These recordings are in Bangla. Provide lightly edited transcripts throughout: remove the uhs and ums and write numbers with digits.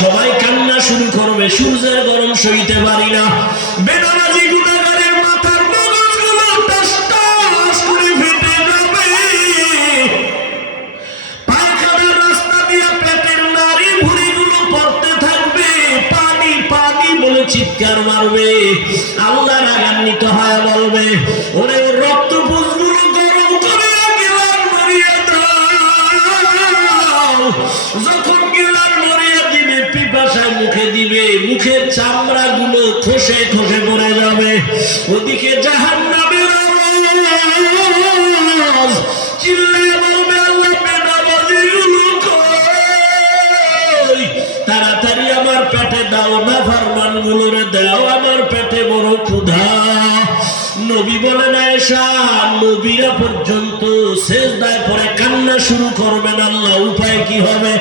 সবাই কান্না শুরু করবে, সূর্যের গরম সইতে পারি না। বেনামাজি গুনাহগারের মাথার মগজগুলো টাস টাস করে ফেটে যাবে, পায়খানার রাস্তা দিয়ে পেটের নাড়ি ভুঁড়িগুলো পড়তে থাকবে, পানি পানি বলে চিৎকার মারবে। আল্লাহ রাগান্বিত হয়ে বলবে, ওরে ওর রক্ত পুঁজগুলো গরম করে গেলাম মরিয়া দাও। যখন গেলাম মরিয়া দিবে, পিপাসায় মুখে দিবে, মুখের চামড়া গুলো খসে খসে পড়ে যাবে। ওদিকে জাহান্নামের আওয়াজ চিল্লায়ে বলবে, আল্লাহ বেনামাজিগুলো কই, তাড়াতাড়ি আমার পেটে দাও, নাফরমান গুলোরে দাও, আমার পেটে বড় ক্ষুধা। নবী বলেন, আয়েশা, নবীরা পর্যন্ত সেজদায় পড়ে কান্না শুরু করবেন। আল্লাহ, উপায় কি হবে?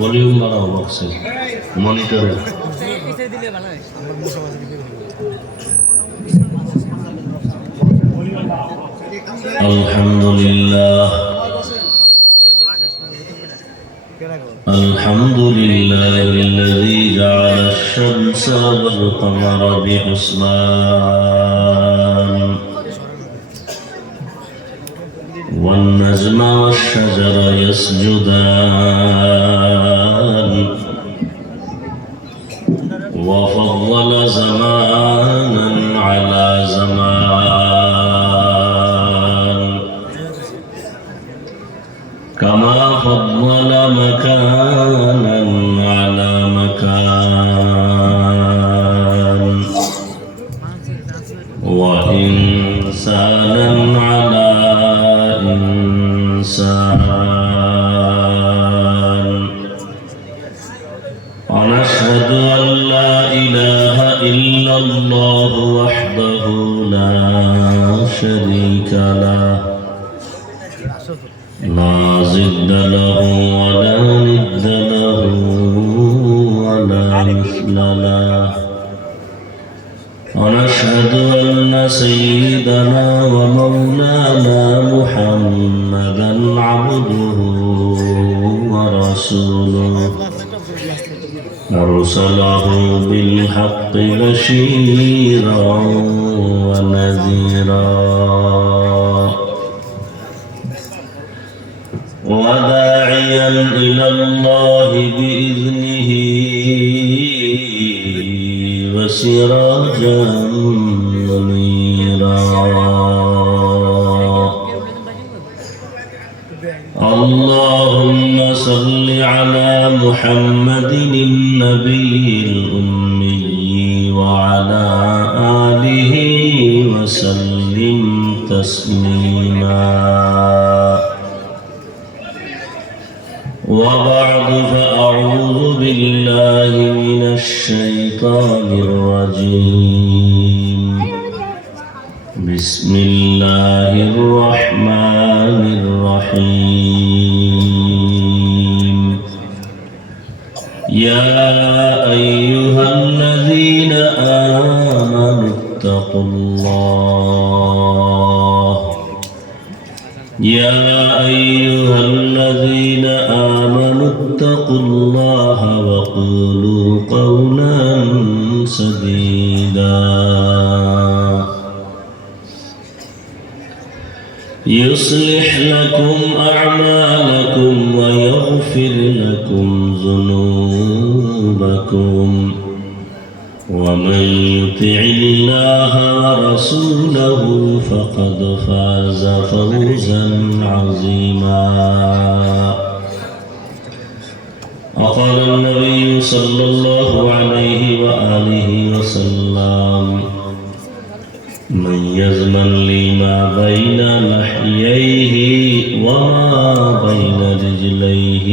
ভলিউম বাড়াও বক্সের, মনিটরে। আলহামদুলিল্লাহ الذي جعل الشمس والقمر بحسبان والنجم والشجر يسجدان وفضل زمانا على زمان كما فضل مكانا على مكان وإنسانا على إنسان ونشهد أن لا إله إلا الله وحده لا شريك له لا ضد له ولا ند له ولا مثل له ونشهد أن سيدنا ومولانا محمدا عبده ورسوله أرسله بالحق بشيرا ونذيرا وداعيا إلى الله بإذنه وسراجا منيرا اللهم صل على محمد النبي الأمي وعلى آله وسلم تسليما وبعد فأعوذ بالله من الشيطان الرجيم بسم الله الرحمن الرحيم يا أيها الذين آمنوا اتقوا الله يا أيها الذين آمنوا اتقوا الله وقولوا قولا سديدا يصلح لكم أعمالكم ويغفر لكم ذنوبكم ومن يطع الله ورسوله فقد فاز فوزا عظيما وقال النبي صلى الله عليه وآله وسلم من يضمن لي ما بين لحييه وما بين رجليه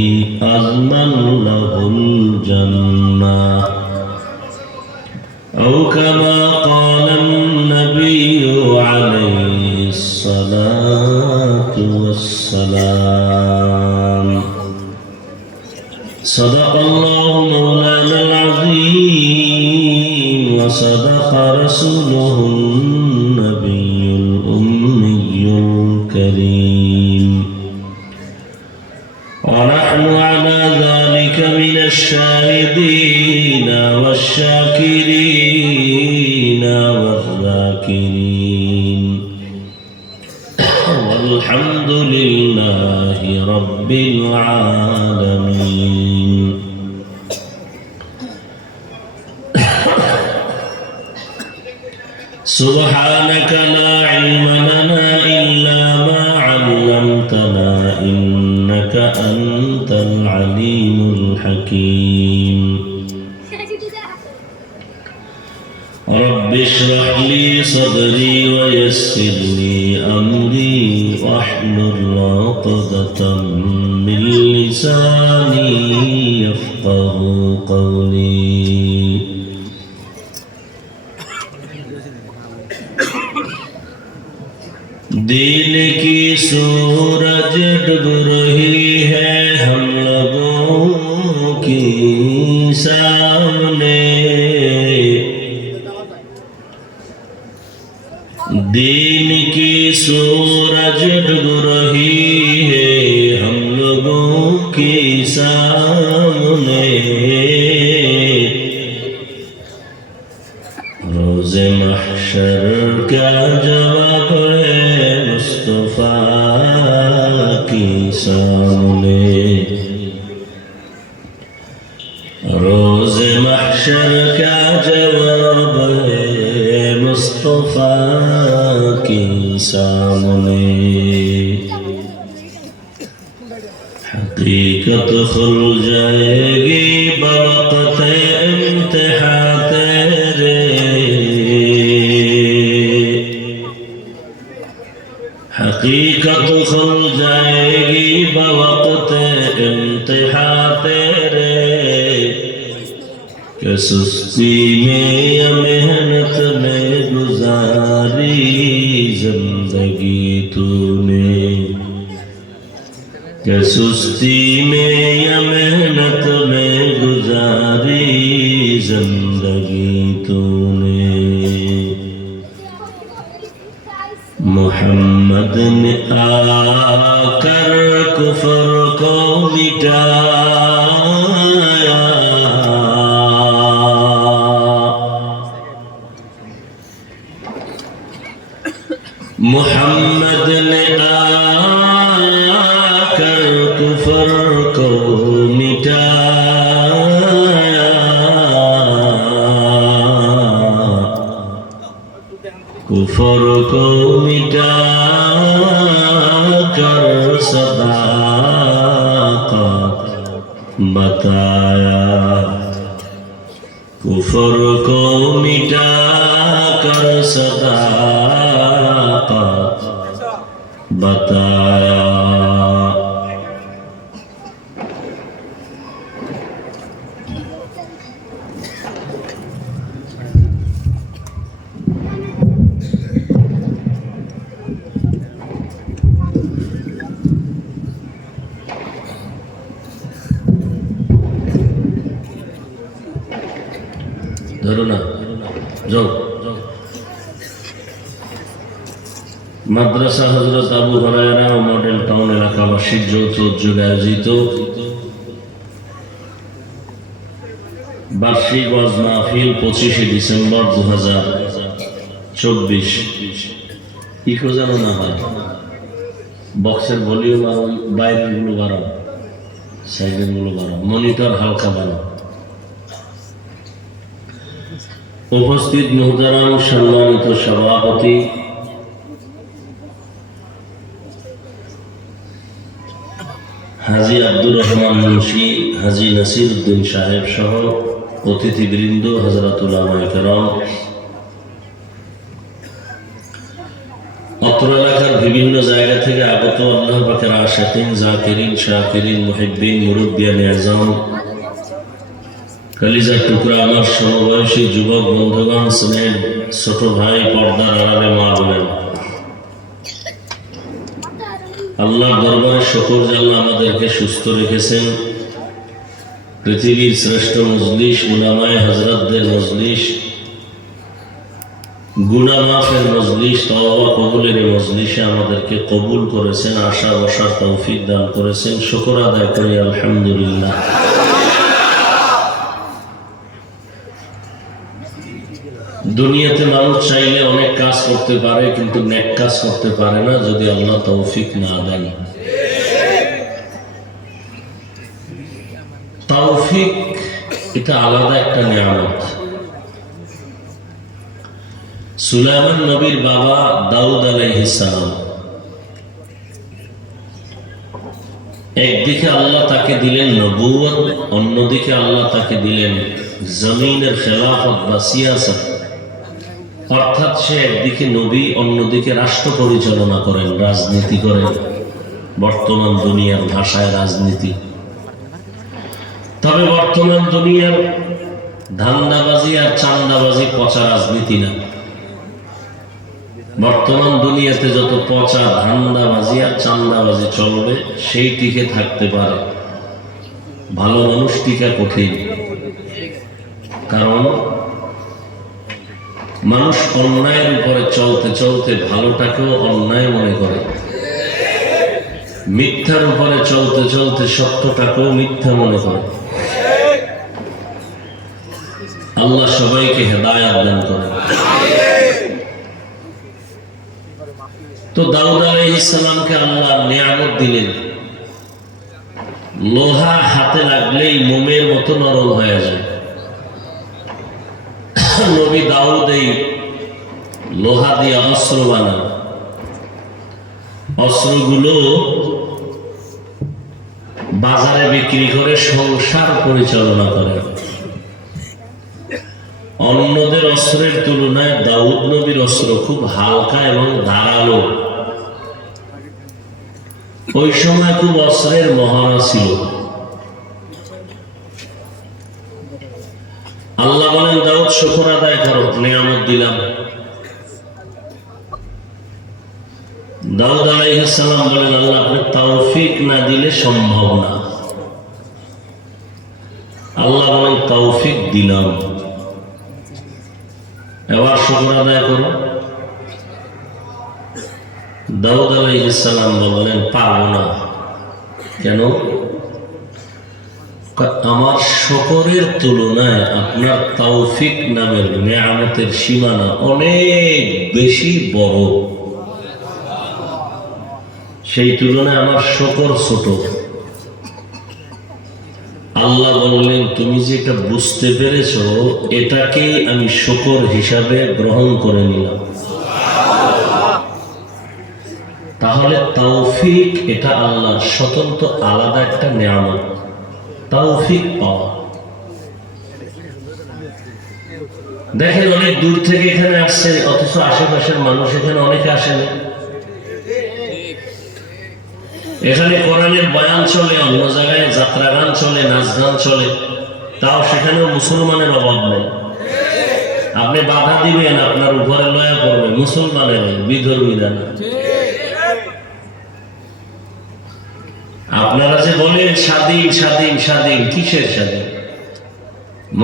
أضمن له الجنة أو كما قال النبي عليه الصلاة والسلام صدق الله مولانا العظيم وصدق رسوله النبي الأمي الكريم ونحن على ذلك من الشاهدين والشاكرين والذاكرين والحمد لله رب العالمين. سبحانك لا علم لنا إلا ما علمتنا إنك أنت العليم الحكيم. رب اشرح لي صدري ويسر لي أمري واحلل عقدة من لساني يفقه قولي. دین کی سورج ڈب رہی ہے ہم لوگوں کی سامنے. دین کی سورج ڈب رہی ہے ہم لوگوں کی سامنے. روز محشر کا جواب ہے مصطفیٰ کی سامنے. روز محشر کا جواب ہے مصطفیٰ کی سامنے. حقیقت کھل جائے گی بوقت امتحان تیرے. حقیقت کھل جائے گی بوقت امتحان تیرے. کہ سستی میں یا محنت میں گزاری زندگی تو نے. کہ سستی میں یا محنت میں گزاری زندگی تو نے. محمد نے آ کر کفر کو مٹایا. محمد نے آ کر کفر کو مٹایا. کفر کو مٹا کر صداقت بتایا. کفر کو مٹا کر صداقت بتایا. ধরো না যাও. মাদ্রাসা হযরত আবু হুরায়রা ও মডেল টাউন এলাকাবাসীর যৌথ উদ্যোগে আয়োজিত বার্ষিক ওয়াজ মাহফিল 25শে ডিসেম্বর 2024. কি খোঁজানো না হয় বক্সের ভলিউম আর বাইরের গুলো বাড়াও, সাইডের গুলো বাড়াও, মনিটর হালকা বাড়াও. উপস্থিত মুহতারাম সম্মানিত সভাপতি, হাজী আব্দুর রহমান মুন্সি, হাজী নাসির উদ্দিন সাহেব সহ অতিথিবৃন্দ, হযরত উলামায়ে কেরাম, অত্র এলাকার বিভিন্ন জায়গা থেকে আগত আল্লাহ পাকের আশিকিন, জাকিরিন, শাকিরিন, মুহিব্বিন, মুরব্বিয়ান আযম, কলিজার টুকরা আমার সমবয়সী যুবক বন্ধুগণ, স্নেহের ছোট ভাই, পর্দার আড়ালে মা বোনেরা, আল্লাহর দরবারে শুকর যে আল্লাহ আমাদেরকে সুস্থ রেখেছেন। পৃথিবীর শ্রেষ্ঠ মজলিস, উলামায়ে হযরতদের মজলিস, গুনাহ মাফের মজলিস, তওবা কবুলের মজলিসে আমাদেরকে কবুল করেছেন, আশা বসার তৌফিক দান করেছেন। শুকর আদায় করি আলহামদুলিল্লাহ। দুনিয়াতে মানুষ চাইলে অনেক কাজ করতে পারে, কিন্তু নেক কাজ করতে পারে না যদি আল্লাহ তৌফিক না দেন। তৌফিক এটা আলাদা একটা নিয়ামত। সুলাইমান নবীর বাবা দাউদ আলাইহিস সালাম, একদিকে আল্লাহ তাকে দিলেন নবুয়ত, অন্যদিকে আল্লাহ তাকে দিলেন জমিনের খেলাফত বা সিয়াসত। অর্থাৎ সে একদিকে নবী, অন্যদিকে রাষ্ট্র পরিচালনা করেন, রাজনীতি করেন, বর্তমান দুনিয়ার ভাষায় রাজনীতি। তবে বর্তমান দুনিয়ার ধান্দাবাজি আর চান্দাবাজি পচা রাজনীতি না। বর্তমান দুনিয়াতে যত পচা ধান্দাবাজি আর চান্দাবাজি চলবে সেই টিকে থাকতে পারে, ভালো মানুষ টিকা কঠিন। কারণ মানুষ অন্যায়ের উপরে চলতে চলতে ভালোটাকেও অন্যায় মনে করে, মিথ্যার উপরে চলতে চলতে সত্যটাকেও মিথ্যা মনে করে। আল্লাহ সবাইকে হেদায়েত দান করেন। তো দাউদ আলাইহিস সালামকে আল্লাহ নিয়ামত দিলেন, লোহা হাতে লাগলেই মোমের মতো নরম হয়ে যায়। নবী দাউদ এই লোহা দিয়ে অস্ত্র বানান, অস্ত্রগুলো বাজারে বিক্রি করে সংসার পরিচালনা করে। অন্যদের অস্ত্রের তুলনায় দাউদ নবীর অস্ত্র খুব হালকা এবং ধারালো। ওই সময় খুব অস্ত্রের মহড়া ছিল। আল্লাহ বলেন, দাউদ শুকর আদায় করো, নিয়ামত দিলাম। দাউদ আলাইহিস সালাম বলেন, আল্লাহ আপনি তৌফিক না দিলে সম্ভব না। আল্লাহ বলেন, তৌফিক দিলাম, এবার শুকর আদায় করো। দাউদ আলাইহিস সালাম বলেন, পারবো না। কেন? আমার শুকরের তুলনায় আপনার তৌফিক নামের নিয়ামতের সীমানা অনেক বেশি বড়, সেই তুলনায় আমার শুকর ছোট। আল্লাহ বললেন, তুমি যেটা বুঝতে পেরেছো এটাকে আমি শুকর হিসাবে গ্রহণ করে নিলাম। তাহলে তৌফিক এটা আল্লাহর স্বতন্ত্র আলাদা একটা নিয়ামত, তৌফিক পাওয়া। দেখেন, অনেক দূর থেকে এখানে আসছে, অথচ আশেপাশের মানুষ এখানে অনেকে আসেনি। এখানে কোরআনের বয়ান চলে, অন্য জায়গায় যাত্রা গান চলে, নাচ গান চলে, তাও সেখানেও মুসলমানের অভাব নেই। আপনি বাধা দিবেন, আপনার উপরে লয়া করবে, মুসলমানের বিধর্মীরা না। আপনারা যে বলেন স্বাধীন স্বাধীন স্বাধীন, কিসের স্বাধীন?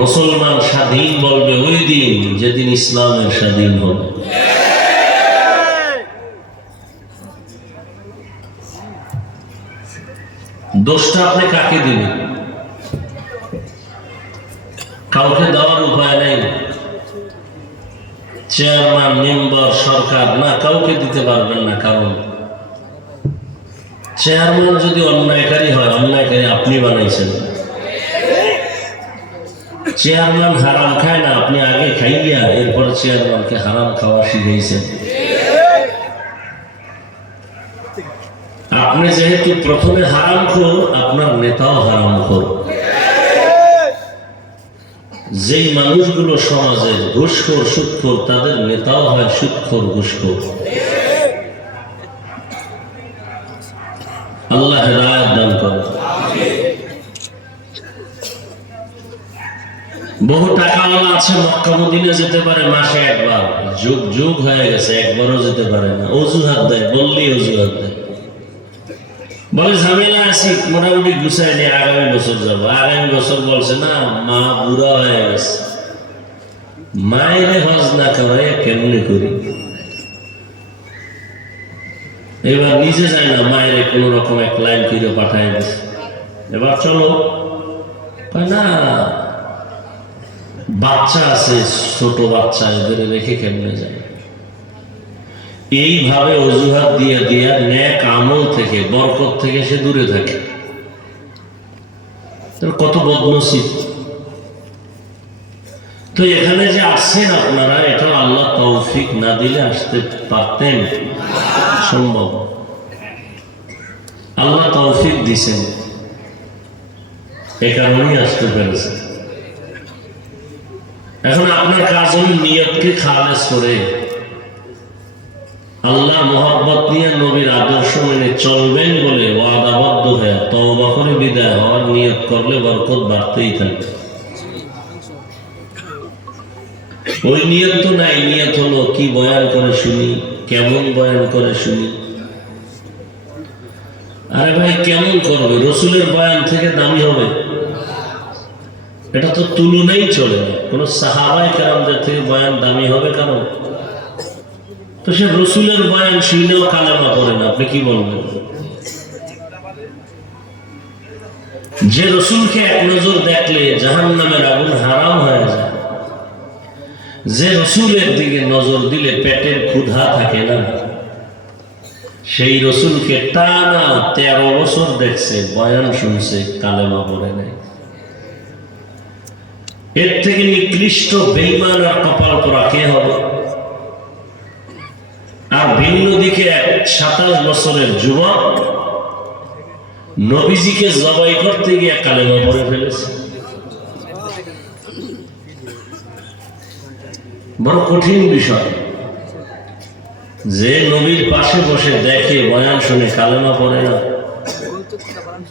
মুসলমান স্বাধীন বলবে ওই দিন যেদিন ইসলামের স্বাধীন হবে। দোষটা আপনি কাকে দিবেন? কাউকে দেওয়ার উপায় নেই। চেয়ারম্যান, মেম্বার, সরকার না, কাউকে দিতে পারবেন না। কারণ চেয়ারম্যান যদি অন্যায়কারী হয়, অন্যায়কারী আপনি বানাইছেন। চেয়ারম্যান হারাম খায় না, আপনি আগে খাইয়া এরপর চেয়ারম্যানকে হারাম খাওয়া শিখাইছেন। আপনি যেহেতু প্রথমে হারামখোর, আপনার নেতাও হারামখোর। যেই মানুষগুলো সমাজের ঘুষখোর, সুদখোর, তাদের নেতাও হয় সুদখোর, ঘুষখোর। আল্লাহ হেদায়েত দান করেন। বহু টাকাওয়ালা আছে, মক্কা মদিনা যেতে পারে মাসে একবার, যুগ যুগ হয়ে গেছে একবারও যেতে পারে না। অজুহাত দেয়, বললেই অজুহাত দেয়, বলে ঝামেলা আছি, মোটামুটি গুছাই নিয়ে আগামী বছর যাবো। আগামী বছর বলছে না, মা বুড়া হয়ে গেছে, মায়ের হজ না করাইয়া কেমনে করি? এবার নিজে যায় না, মায়ের কোন রকম এক লাইন করে পাঠায় দিচ্ছে, এবার চলো। না, বাচ্চা আছে, ছোট বাচ্চা, এদের রেখে কেমনে যায়? এইভাবে অজুহাত দিয়ে দিয়া নেক আমল থেকে, বরকত থেকে সে দূরে থাকে। কত বদনসিব। তো এখানে যে আসছেন আপনারা, এটা আল্লাহ তৌফিক না দিলে আসতে পারতেন? সম্ভব। আল্লাহ তৌফিক দিছেন, এ কারণেই আসতে পেরেছে। এখন আপনার কাজ হল নিয়তকে খালেস করে আল্লাহর মহব্বত নিয়ে, নবীর আদর্শ মেনে চলবেন বলে ওয়াদাবদ্ধ হয়ে তওবা করে বিদায় হওয়ার নিয়ত করলে বরকত বাড়তেই থাকে। ওই নিয়ত তো নাই। নিয়ত হলো কি বয়ান করে শুনি, কেমন বয়ান করে শুনি। আরে ভাই, কেমন করবে? রসুলের বয়ান থেকে দামি হবে? এটা তো তুলনাই চলে না। কোন সাহাবায়ে কেরামদের থেকে বয়ান দামি হবে কারণ? তো সে রসুলের বয়ান শুনেও কালেমা পড়ে না, আপনি কি বলবেন? যে রসুলকে এক নজর দেখলে জাহান্নামের আগুন হারাম হয়ে যায়, যে রসুলের দিকে নজর দিলে পেটের ক্ষুধা থাকে না, সেই রসুলকে টানা 13 বছর দেখছে, বয়ান শুনছে, কালেমা পড়ে নাই। এর থেকে নিকৃষ্ট বেঈমান আর কপাল পোড়া কে হবে? আর ভিন্ন দিকে 27 বছরের যুবক নবীজিকে জবাই করতে গিয়ে কালেমা পড়ে ফেলেছে। বড় কঠিন বিষয়। যে নবীর পাশে বসে দেখে, বয়ান শুনে, কালেমা পড়ে না,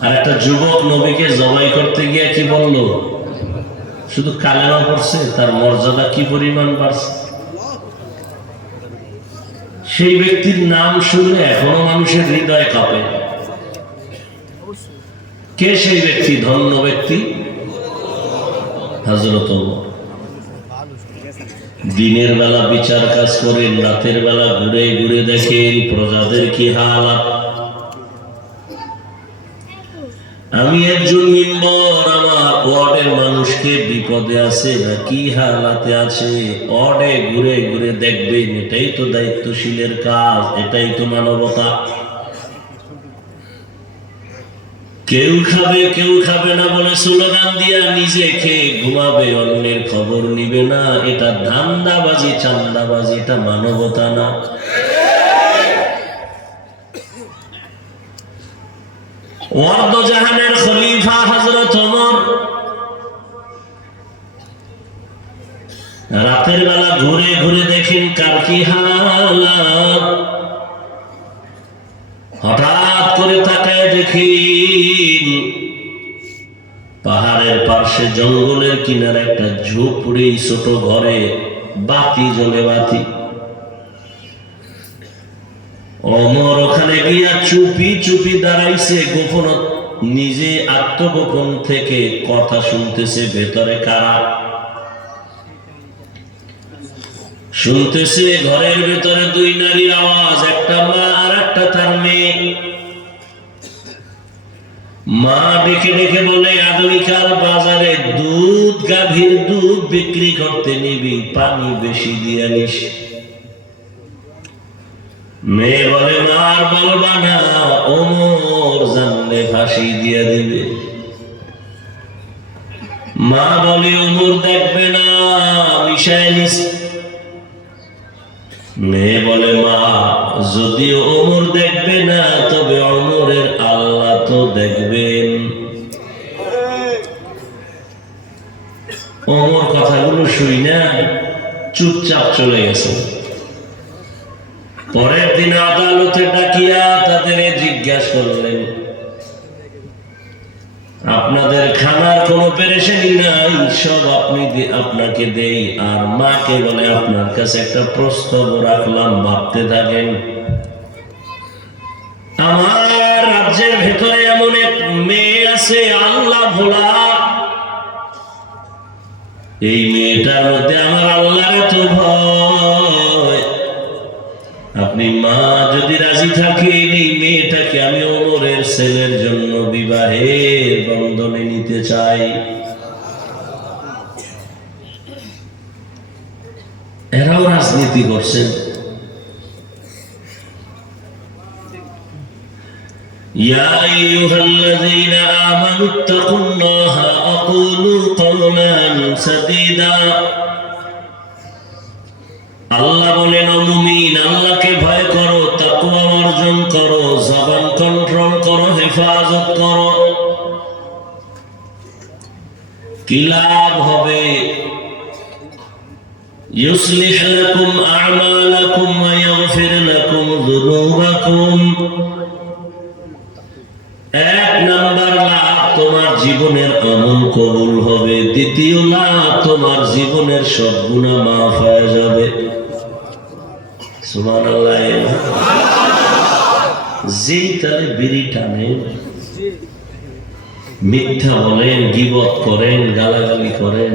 আর একটা যুবক নবীকে জবাই করতে গিয়ে কি বলল? শুধু কালেমা পড়ছে, তার মর্যাদা কি পরিমাণ বাড়ছে। সেই ব্যক্তির নাম শুনলে এখনো মানুষের হৃদয় কাঁপে। কে সেই ব্যক্তি? ধন্য ব্যক্তি হযরত ওমর। দিনের বেলা বিচার কাজ করেন, রাতের বেলা ঘুরে ঘুরে দেখেন প্রজাদের কি হালাত। আমি একজন মেম্বার, আমার ওয়ার্ডের মানুষকে বিপদে আছে না কি হালাতে আছে, ওয়ার্ডে ঘুরে ঘুরে দেখবেন। এটাই তো দায়িত্বশীলের কাজ, এটাই তো মানবতা। কেউ খাবে কেউ খাবে না বলে স্লোগান দিয়া নিজে খেয়ে ঘুমাবে, অন্যের খবর নিবে না। এটা ধান্দাবাজি, চান্দাবাজি, এটা মানবতা না। ওয়ার্দ জাহানের খলিফা হযরত ওমর রাতের বেলা ঘুরে ঘুরে দেখেন কার কি হালাত। হঠাৎ করে তাকায় দেখেন পাহাড়ের পাশে, জঙ্গলের কিনারে একটা ঝুপড়ি, ছোট ঘরে বাতি জ্বলে, বাতি। ওমর ওখানে গিয়া চুপি চুপি দাঁড়াইছে, গোপন, নিজে আত্মগোপন থেকে কথা শুনতেছে। ভেতরে কারা শুনতেছে? ঘরের ভেতরে 2 নারীর আওয়াজ, একটা মা আর একটা তার মেয়ে। মা ডেকে ডেকে বলে, আগামীকাল বাজারে দুধ, গাভীর দুধ বিক্রি করতে নিবি, পানি বেশি দিয়ে নিস। মেয়ে বলে, মার বলবা না, ওমর জানলে ফাঁসি দিয়ে দিবে। মা বলে, ওমর দেখবে না, মিশায় নিস। মেয়ে বলে, মা যদিও ওমর দেখবে না, তবে ওমরের আল্লাহ তো দেখবেন। ওমর কথাগুলো শুই না চুপচাপ চলে গেছে। পরের দিন আদালতে ডাকিয়া তাদের জিজ্ঞাসা করলেন, আপনাদের খানার কোনো পেরেশানি নাই, সব আপনাকে দেই। আর মাকে বলে, আপনার কাছে একটা প্রস্তাব রাখলাম, ভাবতে থাকেন। আমার রাজ্যের ভেতরে এমন এক মেয়ে আছে, আল্লাহ ভোলা, এই মেয়েটার মধ্যে আমার আল্লাহর এত ভয়, আপনি মা যদি রাজি থাকেন এই মেয়েটাকে আমি ওমরের ছেলের জন্য বিবাহের বন্ধনে নিতে চাই। এরাও রাজনীতি করছেন। ইয়া আইয়ুহাল্লাযীনা আমানুত্তাকুল্লাহা ওয়া কুলু কওলান সাদীদা। আল্লাহ বলেন, ও মুমিন, আল্লাহকে ভয় করো, তাকওয়া অর্জন করো, জবান কন্ট্রোল করো, হেফাজত করো। কি লাভ হবে? ইউসলিহ লাকুম আ'মালাকুম ওয়া ইয়াগফির লাকুম যুনুবাকুম। এক নাম্বার লাভ, তোমার জীবনের আমল কবুল হবে। দ্বিতীয় লাভ, তোমার জীবনের সব গুনাহ মাফ হয়ে যাবে। সুবহানাল্লাহ। যেই তালে বিড়ি টানেন, মিথ্যা বলেন, গীবত করেন, গালাগালি করেন,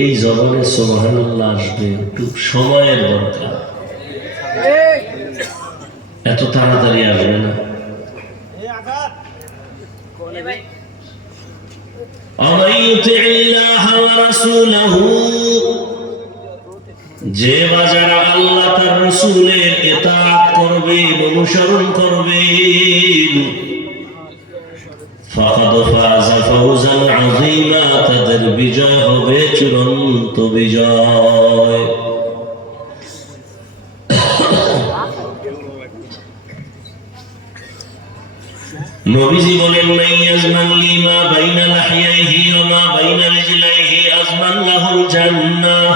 এই জবানে সুবহানাল্লাহ আসবে, একটু সময়ের দরকার, এত তাড়াতাড়ি আসবে না। যে বাজারা আল্লাহ তার রাসূলের ইতাআত করবে, অনুসরণ করবে, ফাকাদ ফাযা ফাওজান আযীমা, তাদের বিজয় হবে চূড়ান্ত বিজয়। নবীজি বলেন, মান ইয়াজমান লিমা বাইনা লাহিয়াইহি ওয়া মা বাইনা রিজলাইহি আজমান লাহুল জান্নাহ।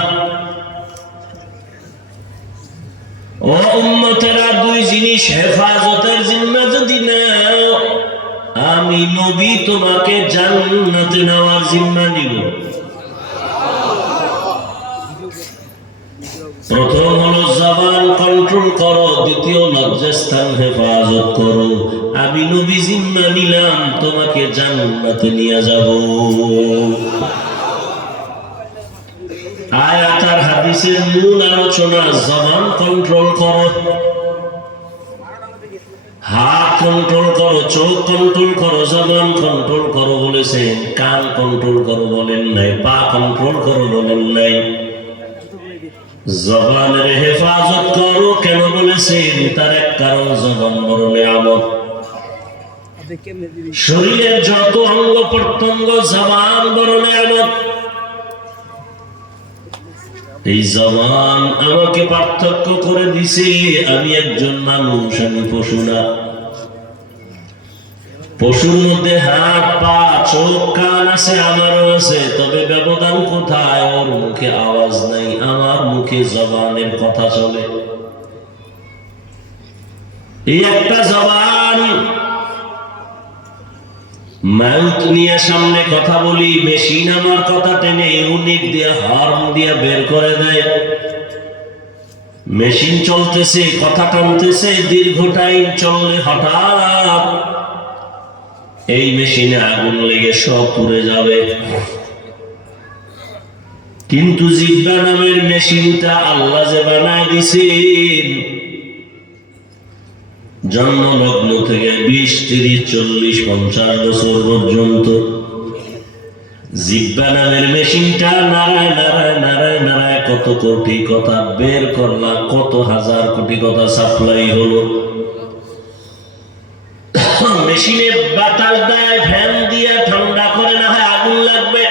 ও উম্মতেরা, দুই জিনিস হেফাজতের জিম্মা যদি নাও, আমি নবী তোমাকে জান্নাতে নেওয়ার জিম্মা নিব। প্রথম হলো জবান কন্ট্রোল করো, দ্বিতীয় লজ্জাস্থান হেফাজত করো। আমি নবী জিম্মা নিলাম, তোমাকে জান্নাতে নিয়ে যাব। আয়াত আর হাদিসের মূল আলোচনা, জবান কন্ট্রোল করো, হাত কন্ট্রোল করো, চোখ কন্ট্রোল করো, জবান কন্ট্রোল করো বলেছেন, কান কন্ট্রোল করো বলেন নাই, পা কন্ট্রোল করো বলেন নাই। জবানের হেফাজত করো কেন বলেছেন? তার এক কারণ, জবান বড় নিয়ামত। শরীরের যত অঙ্গ প্রত্যঙ্গ, জবান বড় নিয়ামত। এই জবান আমাকে পার্থক্য করে দিছে, আমি একজন মানুষ, আমি পশু না। পশুর মধ্যে হাত, পা, চোখ, কান আছে, আমারও আছে, তবে ব্যবধান কোথায়? ওর মুখে আওয়াজ নাই, আমার মুখে জবানের কথা চলে। এই একটা জবান, মাউথ নিয়ে সামনে কথা বলি, মেশিন আমার কথা টেনে ইউনিট দিয়ে, হর্ন দিয়ে বের করে দেয়। মেশিন চলতেছে, কথা টানতেছে, দীর্ঘ টাইম চললে হঠাৎ এই মেশিনে আগুন লেগে সব পুড়ে যাবে। কিন্তু জিহ্বা নামের মেশিনটা আল্লাহ যে বানায় দিছেন, জন্মলগ্ন থেকে 20, 30, 40, 50 বছর পর্যন্ত জিহ্বা নামের মেশিনটা নাড়ায় নাড়ায় নাড়ায় নাড়ায় কত কোটি কথা বের করলা, কত হাজার কোটি কথা সাপ্লাই হলো। মেশিনে বাতাস দেয়, ফ্যান দিয়ে ঠান্ডা করে, না হয় আগুন লাগবে।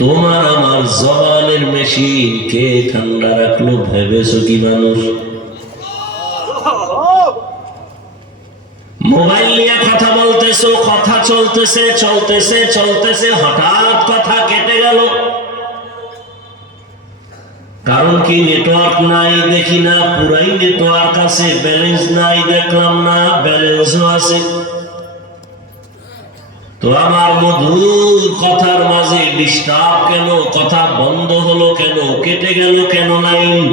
তোমার আমার জবানের মেশিন কে ঠান্ডা রাখলো ভেবেছো কি মানুষ? মোবাইল নিয়ে কথা বলতেছো, কথা চলতেছে চলতেছে চলতেছে, হঠাৎ কথা কেটে গেল। কারণ কি? নেটওয়ার্ক নাই, দেখি না, পুরাই নেটওয়ার্ক আছে, ব্যালেন্স নাই, দেখলাম না, ব্যালেন্সও আছে। তো আমার মধুর কথার মাঝে ডিস্টার্ব কেন? কথা বন্ধ হলো কেন? কেটে গেল কেন লাইন?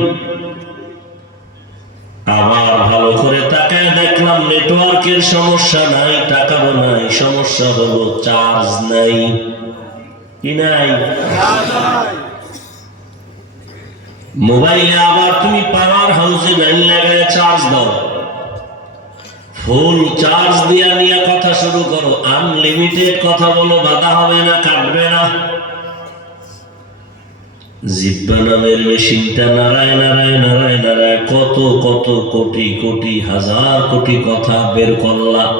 আবার ভালো করে তাকায় দেখলাম নেটওয়ার্কের সমস্যা নাই, টাকাও নাই, সমস্যা হলো চার্জ নাই। কি নাই? মোবাইলে আবার তুমি পাওয়ার হাউসে লাইন লাগায় চার্জ দাও, ফুল চার্জ দিয়া নিয়ে কথা শুরু করো, আনলিমিটেড কথা বলো, বাধা হবে না, কাটবে না। জিহ্বা নামের মেশিনটা নাড়ায় নাড়ায় নাড়ায় নাড়ায় কত কত কোটি কোটি হাজার কোটি কথা বের করলাম।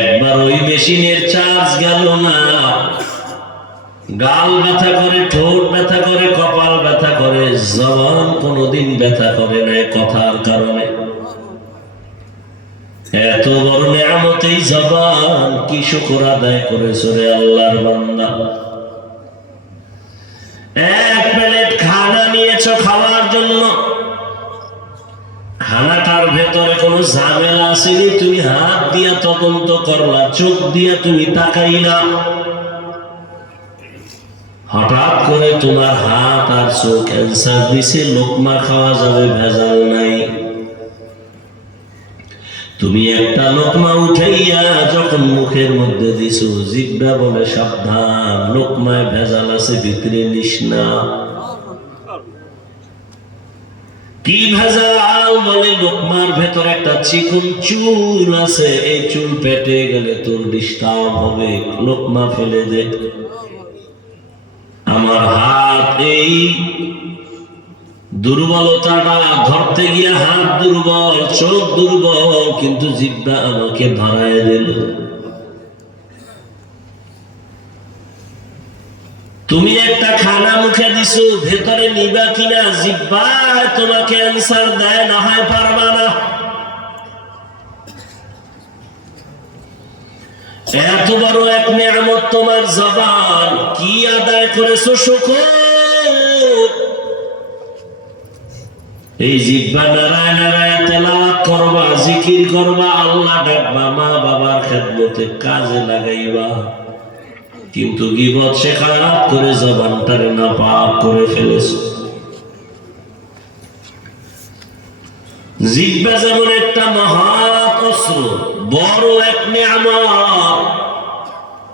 একবার ওই মেশিনের চার্জ গেল না, গাল ব্যথা করে, ঠোঁট ব্যথা করে, কপাল ব্যথা করে, জবান কোনোদিন ব্যথা করে না কথার কারণে। এত বড় নেয়ামতেই জবান, কি শুকর আদায় করেছো রে আল্লাহর বান্দা। এক প্লেট খানা নিয়েছো খাওয়ার জন্য, খানাটার ভেতরে কোনো ঝামেলা আসেনি, তুমি হাত দিয়া তদন্ত করলা, চোখ দিয়া তুমি তাকাইলা, হঠাৎ করে তোমার হাত আর চোখ ক্যান্সার দিছে, লোকমা খাওয়া যাবে, ভেজাল নাই। তুমি একটা লোকমা উঠাইয়া যখন মুখের মধ্যে দিছো, জিহ্বা বলে সাবধান, লোকমায় ভেজাল আছে, ভিতরে নিস না। কি ভেজাল? বলে লোকমার ভেতর একটা চিকন চুল আছে, এই চুল পেটে গেলে তোর ডিস্টার্ব হবে, লোকমা ফেলে দে। আমার হাত এই দুর্বলতাটা ধরতে গিয়ে হাত দুর্বল, চোখ দুর্বল, কিন্তু জিহ্বা আমাকে ধরায় দিল। তুমি একটা খানা মুখে দিছো, ভেতরে নিবা কিনা? জিহ্বা তোমাকে অ্যান্সার দেয়, না হয় পারবা না। এত বড় এক নিয়ামত তোমার জবান, কি আদায় করেছো শুকর? এই জিহ্বা নারায় নারায় তেলাওয়াত করবা, জিকির করবা, আল্লাহ ডাকবা, মা বাবার খেদমতে কাজে লাগাইবা, কিন্তু গীবত শেখারাত করে জবানটারে নাপাক করে ফেলেছো। জিহ্বা যেমন একটা মহৎ অস্ত্র, বড় এক নিয়ামত,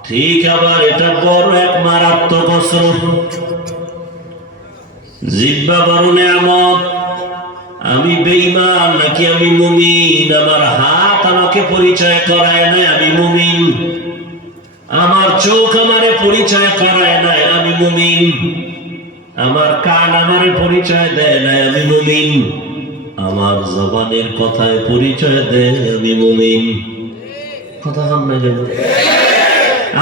ঠিক আবার এটা বড় এক মারাত্মক অস্ত্র। জিহ্বা বড় নিয়ামত। আমি বেঈমান নাকি আমি মুমিন? আমার হাত আমাকে পরিচয় করায় না আমি মুমিন, আমার চোখ আমারে পরিচয় করায় না আমি মুমিন, আমার কান আমারে পরিচয় দেয় না আমি মুমিন, আমার জবানের কথায় পরিচয় দেয় আমি মুমিন। কথা বল না কেন?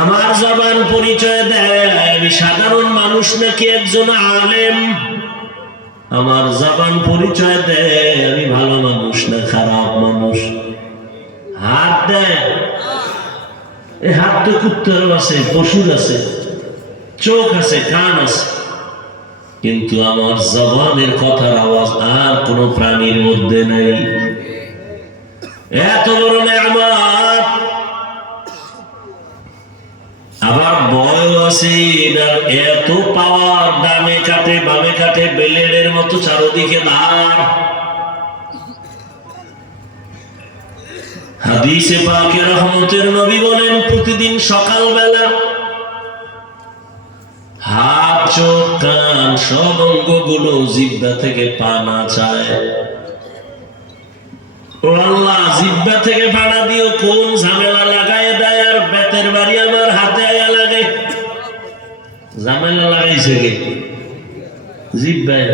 আমার জবান পরিচয় দেয় আমি সাধারণ মানুষ নাকি একজন আলেম, আমার জবান পরিচয় দেয় আমি ভালো মানুষ না খারাপ মানুষ। হাত দেয়, এই হাত তো কুত্তার আছে, পশুর আছে, চোখ আছে, কান আছে, কিন্তু আমার জবানের কথার আওয়াজ আর কোন প্রাণীর মধ্যে নেই। এত বড় নেয়ামত, আবার বয় আছে, এত পাওয়ার, ডানে কাটে বামে কাটে, বেলেনের মতো চারদিকে ধার। হাদিসে পাকে রহমতের নবী বলেন, প্রতিদিন সকালবেলা হাত, চোখ, কান সব অঙ্গগুলো জিহ্বা থেকে পানা চায়। ও আল্লাহ, জিহ্বা থেকে পানা দিও, কোন ঝামেলা লাগায় দেয়, আর বেতের বাড়ি আমার হাতে আয়া লাগে। ঝামেলা লাগাইছে কে? জিহ্বায়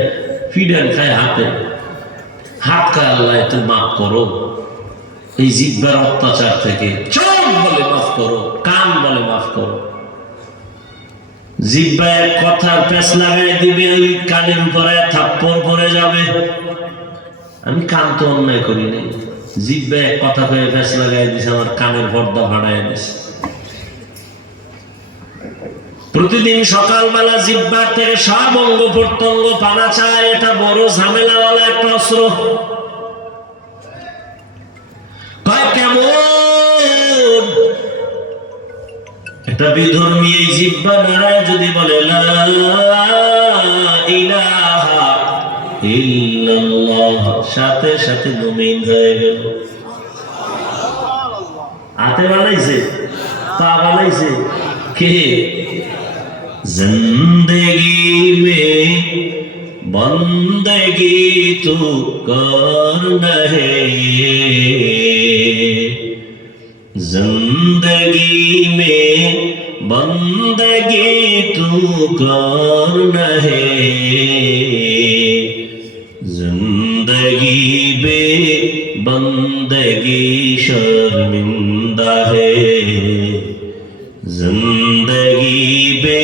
ফিডার খায় হাতে, হাত খায়। আল্লাহ একটু মাফ করো এই জিহ্বার অত্যাচার থেকে। চোখ বলে মাফ করো, কান বলে মাফ করো। জিহ্বায় কথার পেছ লাগাই দিবে, ওই কানের উপরে থাপ্পড় পড়ে যাবে। আমি কান তো অন্যায় করি নাই, জিহ্বায় কথা কয়ে পেছ লাগাই দিছে, আমার কানের পর্দা ভাড়াই দিছে। প্রতিদিন সকালবেলা জিহ্বার থেকে সব অঙ্গ প্রত্যঙ্গ পানা চায়, এটা বড় ঝামেলাওয়ালা একটা অস্ত্র। কেমন একটা বিধর্মী এই জিহ্বা নারায় যদি বলে লা ইলাহা ইল্লাল্লাহ, সাথে সাথে মুমিন হয়ে গেল। হাতে বানাইছে, পা বানাইছে, কে? जिंदगी में बंदगी तू कर रहे, जिंदगी में बंदगी तू कर रहे, जिंदगी बे बंदगी शर्मिंदा है, जिंदगी बे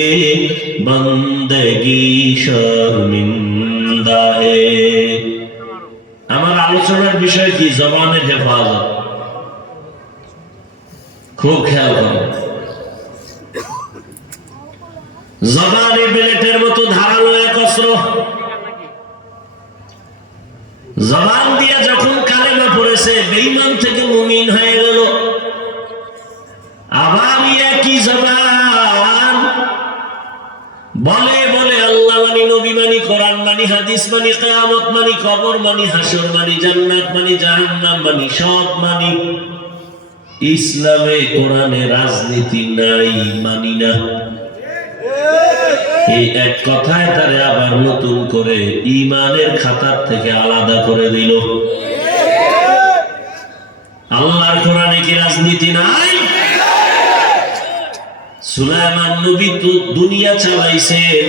बंदगी शर्मिंदा है। আমার আলোচনার বিষয় কি? জবানের হেফাজত। খুব খেয়াল করুন। জবানে বেলেটের মতো ধারালো এক অস্ত্র। জবান দিয়ে যখন কালেমা পড়েছে, বেঈমান থেকে মুমিন হয়ে গেল। আবার কি জবান বলে বলে আল্লাহ মানি, নবী মানি, কোরআন মানি, হাদিস মানি, কিয়ামত মানি, কবর মানি, হাসর মানি, জান্নাত মানি, জাহান্নাম মানি, সব মানি। ইসলামে কোরআনে রাজনীতি নাই, মানি না। এই এক কথায় তারে আবার নতুন করে ঈমানের খাতার থেকে আলাদা করে দিল। আল্লাহর কোরআনে কি রাজনীতি নাই? সুলাইমান নবী তো দুনিয়া চালাইছেন,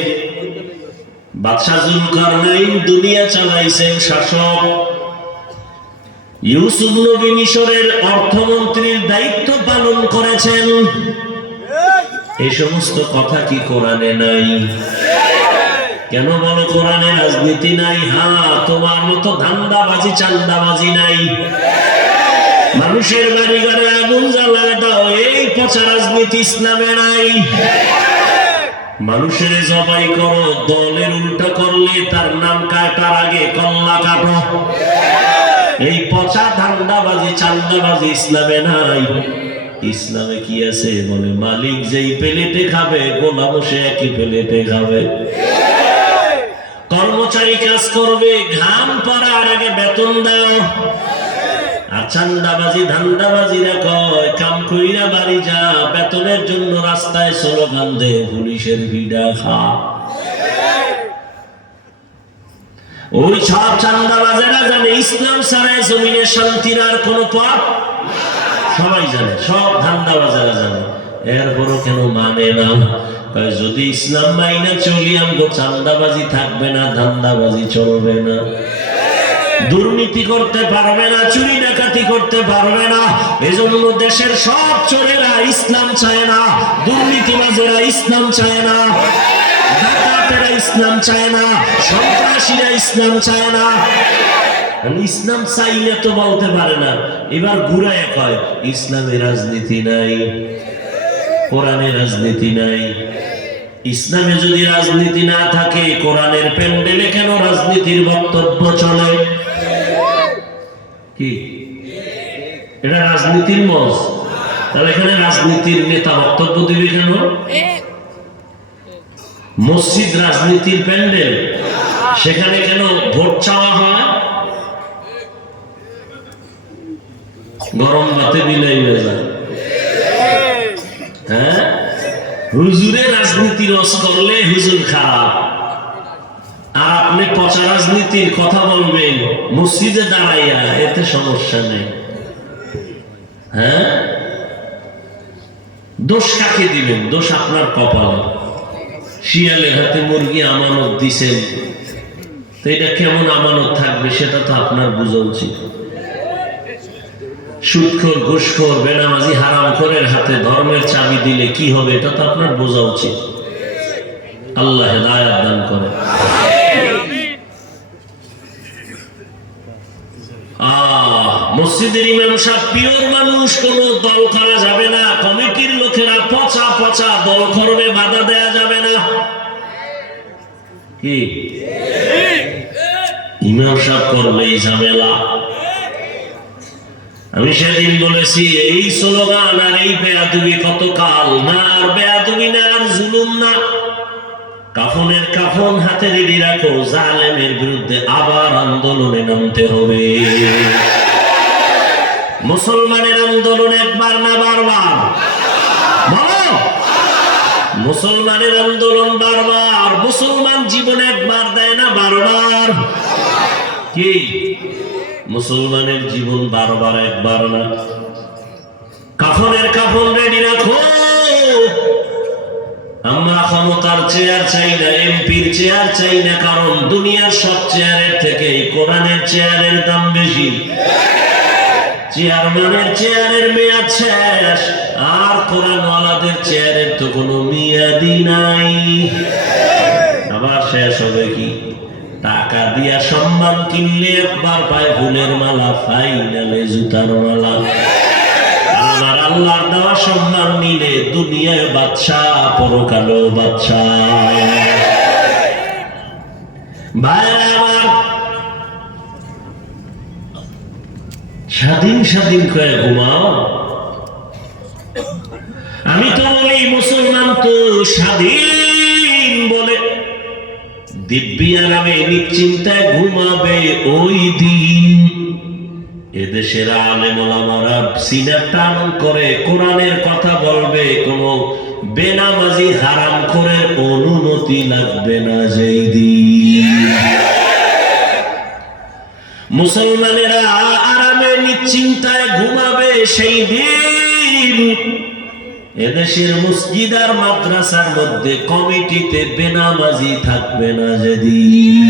বাদশা যুলকারনাইন দুনিয়া চালাইছেন, শাসক। ইউসুফ নবী মিশরের অর্থমন্ত্রীর দায়িত্ব পালন করেছেন। এই সমস্ত কথা কি কোরআনে নাই? কেন বলো কোরআনে রাজনীতি নাই? হ্যাঁ, তোমার মতো ধান্দাবাজি চান্দাবাজি নাই। মানুষের বাড়ি ঘরে আগুন জ্বালায় দাও, এই পচা রাজনীতি ইসলামে নাই। মানুষের জবাই করো, দলের উল্টা করলে তার নাম কাটার আগে কল্লা কাটো, এই পচা ধান্দাবাজি চান্দাবাজি ইসলামে নাই। ইসলামে কি আছে? বলে মালিক যেই প্লেটে খাবে, গোলাম সে একই প্লেটে খাবে। কর্মচারী কাজ করবে, ঘাম পড়ার আগে বেতন দাও। আর চান্দাবাজি ধান্দাবাজিরা কয় কাম কইরা বাড়ি যা, বেতনের জন্য রাস্তায় স্লোগান দে, পুলিশের ভিড়া খা। ওই সব চান্দাবাজেরা জানে ইসলাম ছাড়া জমিনে শান্তির আর কোন পথ। সবাই জানে, সব ধান্দাবাজেরা জানে, এরপরও কেন মানে না? যদি ইসলাম মাইনা চলি, আমগো চান্দাবাজি থাকবে না, ধান্দাবাজি চলবে না, দুর্নীতি করতে পারবে না, চুরি ডাকাতি করতে পারবে না। এজন্য দেশের সব চোরেরা ইসলাম চায় না, দুর্নীতিবাজেরা ইসলাম চায় না, ডাকাতেরা ইসলাম চায় না, সন্ত্রাসীরা ইসলাম চায় না। ইসলাম চাইলে তো বলতে পারে না, এবার ঘুরায় কয় ইসলামে রাজনীতি নাই, কোরআনে রাজনীতি নাই। ইসলামে যদি রাজনীতি না থাকে, কোরআনের প্যান্ডেলে কেন রাজনীতির বক্তব্য চলে? কি এটা রাজনীতির মঞ্চ? তাহলে এখানে রাজনীতির নেতা বক্তব্য দিবে কেন? মসজিদ রাজনীতির প্যান্ডেল, সেখানে কেন ভোট চাওয়া হয়? গরম ভাতে বিলাই ভেজা। হ্যাঁ, হুজুরে রাজনীতি রস করলে হুজুর খারাপ, আর আপনি পচা রাজনীতির কথা বলবেন মসজিদে দাঁড়াইয়া, এতে সমস্যা নেই। হ্যাঁ, দোষ কাকে দিবেন? দোষ আপনার কপালে। শিয়ালের হাতে মুরগি আমানত দিছেন, তো এটা কেমন আমানত থাকবে সেটা তো আপনার বোঝা উচিত। সুদখোর, ঘুষখোর, বেনামাজি, হারামখোরের হাতে ধর্মের চাবি দিলে কি হবে এটা তো আপনার বোঝা উচিত। আল্লাহ হেদায়েত দান করে। মসজিদের ইমাম সাহেব পিওর মানুষ, কোন দল করা যাবে না। কমিটির লোকেরা পচা পচা দল করবে, বাধা দেয়া যাবে না। কি ইমাম সাহেব করলেই ঝামেলা। আমি সেদিন বলেছি, এই স্লোগান আর এই বেয়াদবি কত কাল না, আর বেয়াদবি না, আর জুলুম না। কাফনের কাফন হাতে রেডি রাখো, জালেমের বিরুদ্ধে আবার আন্দোলনে নামতে হবে। মুসলমানের আন্দোলন একবার না বারবার? বলো মুসলমানের আন্দোলন বারবার, মুসলমান জীবনে একবার দেয় না, বারবার। কি মুসলমানের জীবন বারবার, একবার না। কাফনের কাফন রেডি রাখো। আমরা ক্ষমতার চেয়ার চাই না, এমপির চেয়ার চাই না, কারণ দুনিয়ার সব চেয়ারের থেকে কোরআনের চেয়ারের দাম বেশি। চেয়ারম্যানের চেয়ারের মেয়াদ শেষ, আর কোরআনওয়ালাদের চেয়ারের তো কোনো মেয়াদই নাই। আবার শেষ হবে কি? টাকা দিয়া সম্মান কিনলে একবার পায় ফুলের মালা, ফাইনালে জুতার মালা। আমার আল্লাহর দেওয়া সম্মান নিলে দুনিয়ায় বাদশাহ, পরকালে বাদশাহ। ভাইরা আমার, স্বাধীন স্বাধীন করে ঘুমাও। আমি তো বলি মুসলমান তো স্বাধীন বলে দিব্যি আরামে নিশ্চিন্তায় ঘুমাবে ওই দিন এদেশের আলেম ওলামারা সিনা টান করে কোরআনের কথা বলবে, কোন বেনামাজি হারাম করে অনুমতি লাগবে না যেই দিন। মুসলমানেরা আরামে নিশ্চিন্তায় ঘুমাবে সেই দিন এদেশের মসজিদ আর মাদ্রাসার মধ্যে কমিটিতে বেনামাজি থাকবে না যেদিন।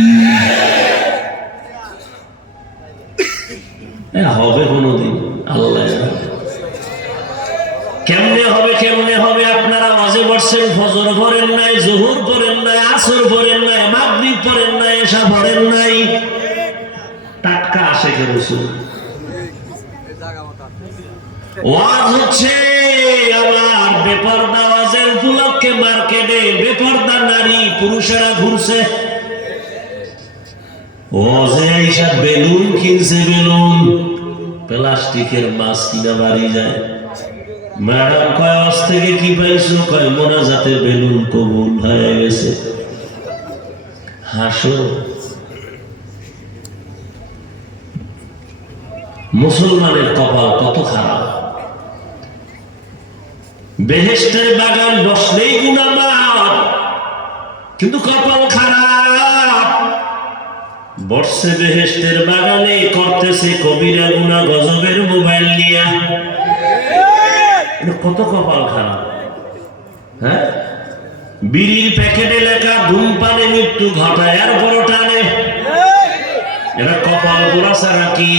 হবে কোনদিন? আল্লাহ কেমনে হবে, কেমনে হবে? আপনারা মাঝে বসছেন, ফজর পড়েন নাই, জোহর পড়েন নাই, আসর পড়েন নাই, মাগরিব পড়েন নাই, এশা পড়েন নাই, টাটকা আসে কে রসুল। ওয়াজ হচ্ছে, আবার বেপরদা ওয়াজের উপলক্ষে মার্কেটে বেপরদা নারী পুরুষেরা ঘুরছে। ওয়াজে আইসা বেলুন কিনছে, বেলুন প্লাস্টিকের মাছ কিনা বাড়ি যায়। ম্যাডাম কয় ওয়াজ থেকে কি পাইছো? কয় মোনাজাতে বেলুন কবুল হয়ে গেছে। হাসো। মুসলমানের কপাল কত খারাপ। বেহেশতের বাগান বসলেই গুনাহ মাফ, কিন্তু কপাল খারাপ। বসছে বেহেশতের বাগানে, করতেছে কবিরা গুনাহ গজবের মোবাইল নিয়া। কত কপাল খারাপ। হ্যাঁ, বিড়ির প্যাকেটে লেখা ধূমপানে মৃত্যু ঘটায়, আর বড় টানে। এরা কপাল পোড়া ছাড়া কি?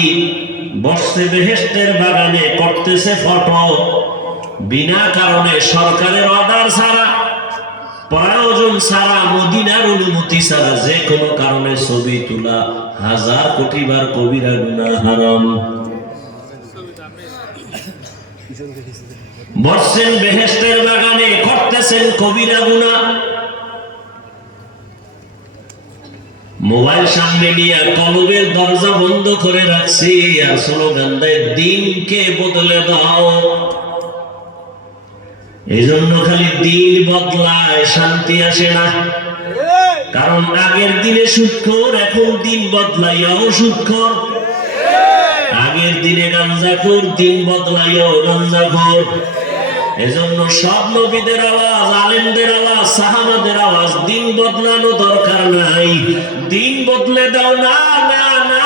বসছে বেহেশতের বাগানে, করতেছে ফটো বিনা কারণে, সরকারের অর্ডার ছাড়া, প্রয়োজন ছাড়া, মদিনার অনুমতি ছাড়া যে কোনো কারণে ছবি তোলা 1000 কোটি বার কবিরা গুনাহ, হারাম। বসছেন বেহেশতের বাগানে, করতেছেন কবিরা গুনাহ। মোবাইল সামনে নিয়ে কলবের দরজা বন্ধ করে রাখছি, আর স্লোগান দেয় দিনকে বদলে দাও। এই জন্য খালি দিন বদলায়, শান্তি আসে না। কারণ আগের দিনে সুদখোর, এখন দিন বদলাইয়াও সুদখোর। আগের দিনে গাঞ্জাখোর, দিন বদলাইয়াও গাঞ্জাখোর। এজন্য সব নবীদের আওয়াজ, আলেমদের আওয়াজ, সাহাবাদের আওয়াজ, দিন বদলানো দরকার নাই। দিন বদলে দাও না, না না,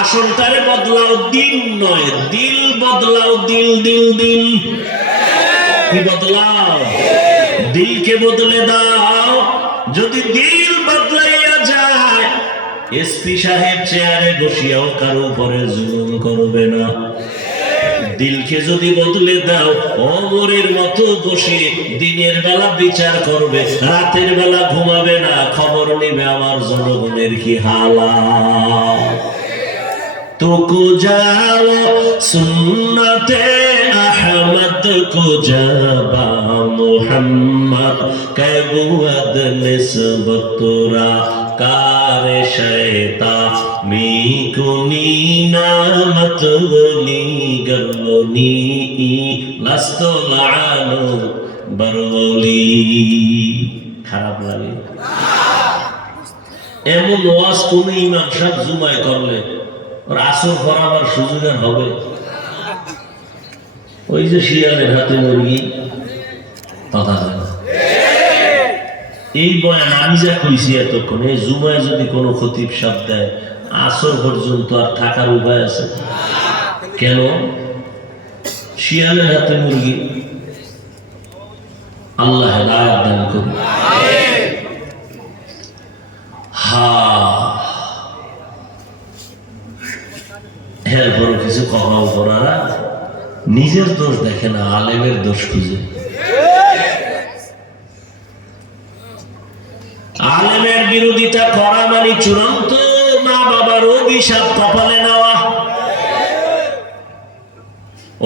আসলটারে বদলাও, দিন নয়, দিল বদলাও, দিল দিল দিল। কি বদলাও? দিলকে বদলে দাও। যদি দিল বদলাইয়া যায়, এসপি সাহেব চেয়ারে বসিয়াও কারো উপরে জুলুম করবে না। দিলকে যদি বদলে দাও, ওমরের মতো বসে দিনের বেলা বিচার করবে, রাতের বেলা ঘুমাবে না, খবর নিবে আমার জনগণের কি হালাত। তো কো যাও সুন্নতে আহমদ কো জাবা মুহাম্মদ কে বুয়াদ নিসবত তোরা কারে শয়তা মি কুনি নামত বলি গরনি লাস্ত লানো বরবলি। খারাপ লাগে এমন ওয়াজ কোন ইমাম সাহেব জুমায় করলে ওর আসর করাবার সুযোগ হবে? ওই যে শিয়ালের হাতে মুরগি কথা এই বয়ান আমি যা কইছি এতক্ষণ, এই জুমায় যদি কোনো খতিব সাহেব দেয় আসর পর্যন্ত আর থাকার উপায় আছে? কেন? শিয়ালের হাতে মুরগি। আল্লাহ হেদায়েত দান করুন। এরপর কিছু কমাও করারা নিজের দোষ দেখে না, আলেমের দোষ খুঁজে। আলেমের বিরোধিতা করা মানে চূড়ান্ত মা বাবার অভিশাপ কপালে নেওয়া।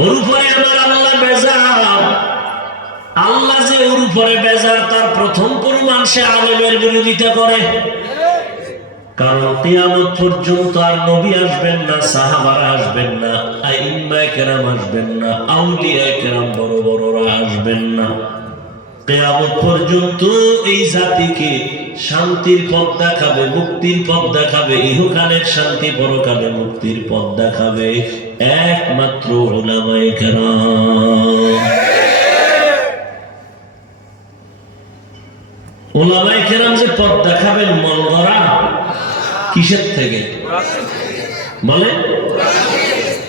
ওর উপরে আমার আল্লাহ বেজার। আল্লাহ যে ওর উপরে বেজার তার প্রথম প্রমাণ সে আলেমের বিরোধিতা করে। কারণ কিয়ামত পর্যন্ত আর নবী আসবেন না, সাহাবারা আসবেন না, আইম্মায়ে কেরাম আসবেন না, আউলিয়ায়ে কেরাম বড় বড়রা আসবেন না। কিয়ামত পর্যন্ত এই জাতিকে শান্তির পথ দেখাবে, মুক্তির পথ দেখাবে, ইহকালের শান্তি পরকালে মুক্তির পথ দেখাবে একমাত্র উলামায়ে কেরাম। উলামায়ে কেরাম যে পথ দেখাবেন মন গড়া কিসের থেকে বলে?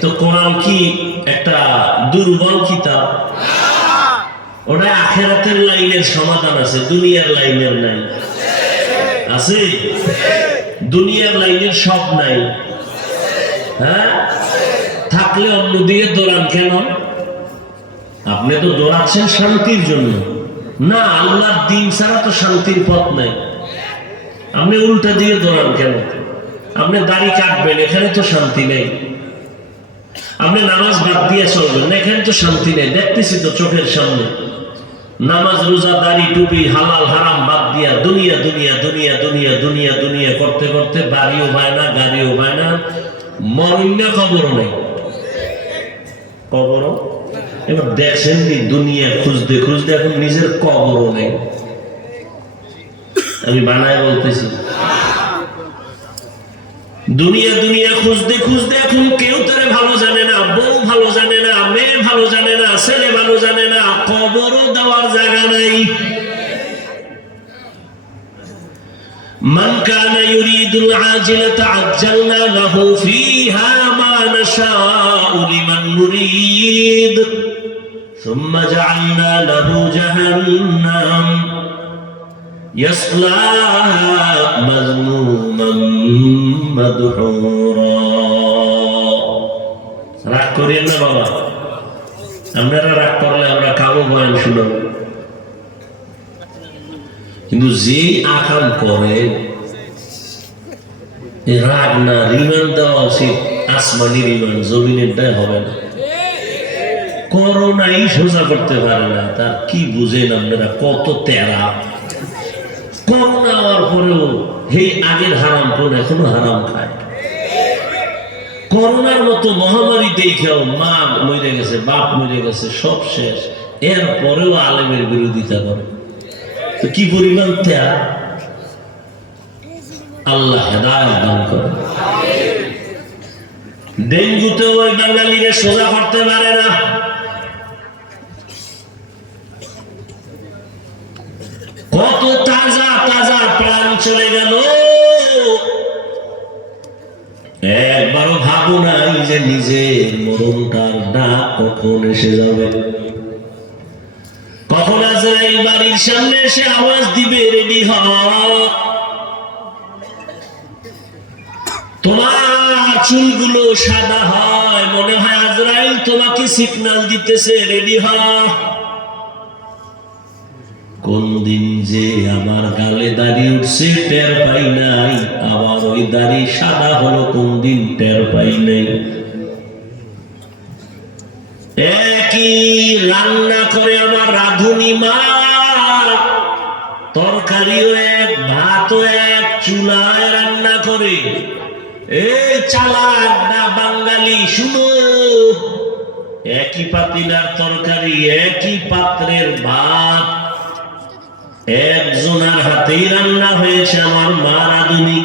তো কোরআন কি একটা দুর্বল কিতাব? ওটা আখিরাতের লাইনের সমাধান আছে, দুনিয়ার লাইনের নাই। আছে? দুনিয়ার লাইনের সব নাই। হ্যাঁ, থাকলে অন্যদিকে দৌড়ান কেন? আপনি তো দৌড়াচ্ছেন শান্তির জন্য না, আল্লাহর দ্বীন ছাড়া তো শান্তির পথ নাই। আপনি উল্টা দিয়ে দৌড়ান কেন? আপনি দাড়ি কাটবেন, এখানে তো শান্তি নেই। আপনি নামাজ বাদ দিয়ে চলবেন না, এখানে তো শান্তি নেই। দেখতেছি তো চোখের সামনে, নামাজ রোজা দাড়ি টুপি হালাল হারাম বাদ দিয়া দুনিয়া দুনিয়া দুনিয়া দুনিয়া দুনিয়া দুনিয়া করতে করতে বাড়িও পায় না, গাড়িও পায় না, মরণে কবরও নেই। কবরও এবার দেখছেন কি দুনিয়া খুঁজতে খুঁজতে এখন নিজের কবরও নেই। আমি বানায় বলতেছি, দুনিয়া দুনিয়া খুঁজতে খুঁজতে এখন কেউ তারে ভালো জানে না, বউ ভালো জানে না, মেয়ে ভালো জানে না, ছেলে ভালো জানে না, কবরও দেওয়ার জায়গা নাই। মান কানা ইউরিদুল আজিলাতা আজ্জালনা লাহু ফীহা মা নাশাউ লিমান নুরিদ সুম্মা জাআলনা লাহু জাহান্নাম ইয়াসলাহা মাযমুমান মাদহুরা। রাগ করেন না বাবা, আপনারা রাগ করলে আমরা কারো বয়ান শুনব, কিন্তু যে আকাম করে রাগ না, রিমান্ড দেওয়া উচিত। আসমানি রিমান্ড, জমিনেরটাই হবে না। করোনাই সোজা করতে পারে না, তার কি বুঝেন আপনারা? কত তেরা করোনা হওয়ার পরেও এই আগের হারাম কোন এখনো হারাম খায়। করোনার মতো মহামারী দেখেও মা মরে গেছে, বাপ মরে গেছে, সব শেষ, এর পরেও আলেমের বিরোধিতা করে। তো কি পরিমাণ তেরা! আল্লাহ হেদায়েত দান করে। ডেঙ্গুতে ওই বাঙালিরা সোজা করতে পারে না। কত তাজা তাজা প্রাণ চলে গেল। একবারও ভাবো নাই যে নিজের মরণটার ডাক কখন এসে যাবে, কখন আজরাইল বাড়ির সামনে এসে আওয়াজ দিবে, রেডি হও। তোমার চুলগুলো সাদা হয়, মনে হয় আজরাইল তোমাকে সিগন্যাল দিতেছে, রেডি হও। কোন দিন যে আমার গালে দাড়ি উঠছে টের পাই নাই, আবার ওই দাড়ি সাদা হলো কোন দিন টের পাই নাই। একই রান্না করে আমার রাঁধুনি মা, তরকারিও এক, ভাতও এক, চুলায় রান্না করে। এই চালাক না বাঙালি, শুনো, একই পাতিলার তরকারি, একই পাত্রের ভাত, একজনের হাতেই রান্না হয়েছে আমার মা রাঁধুনি।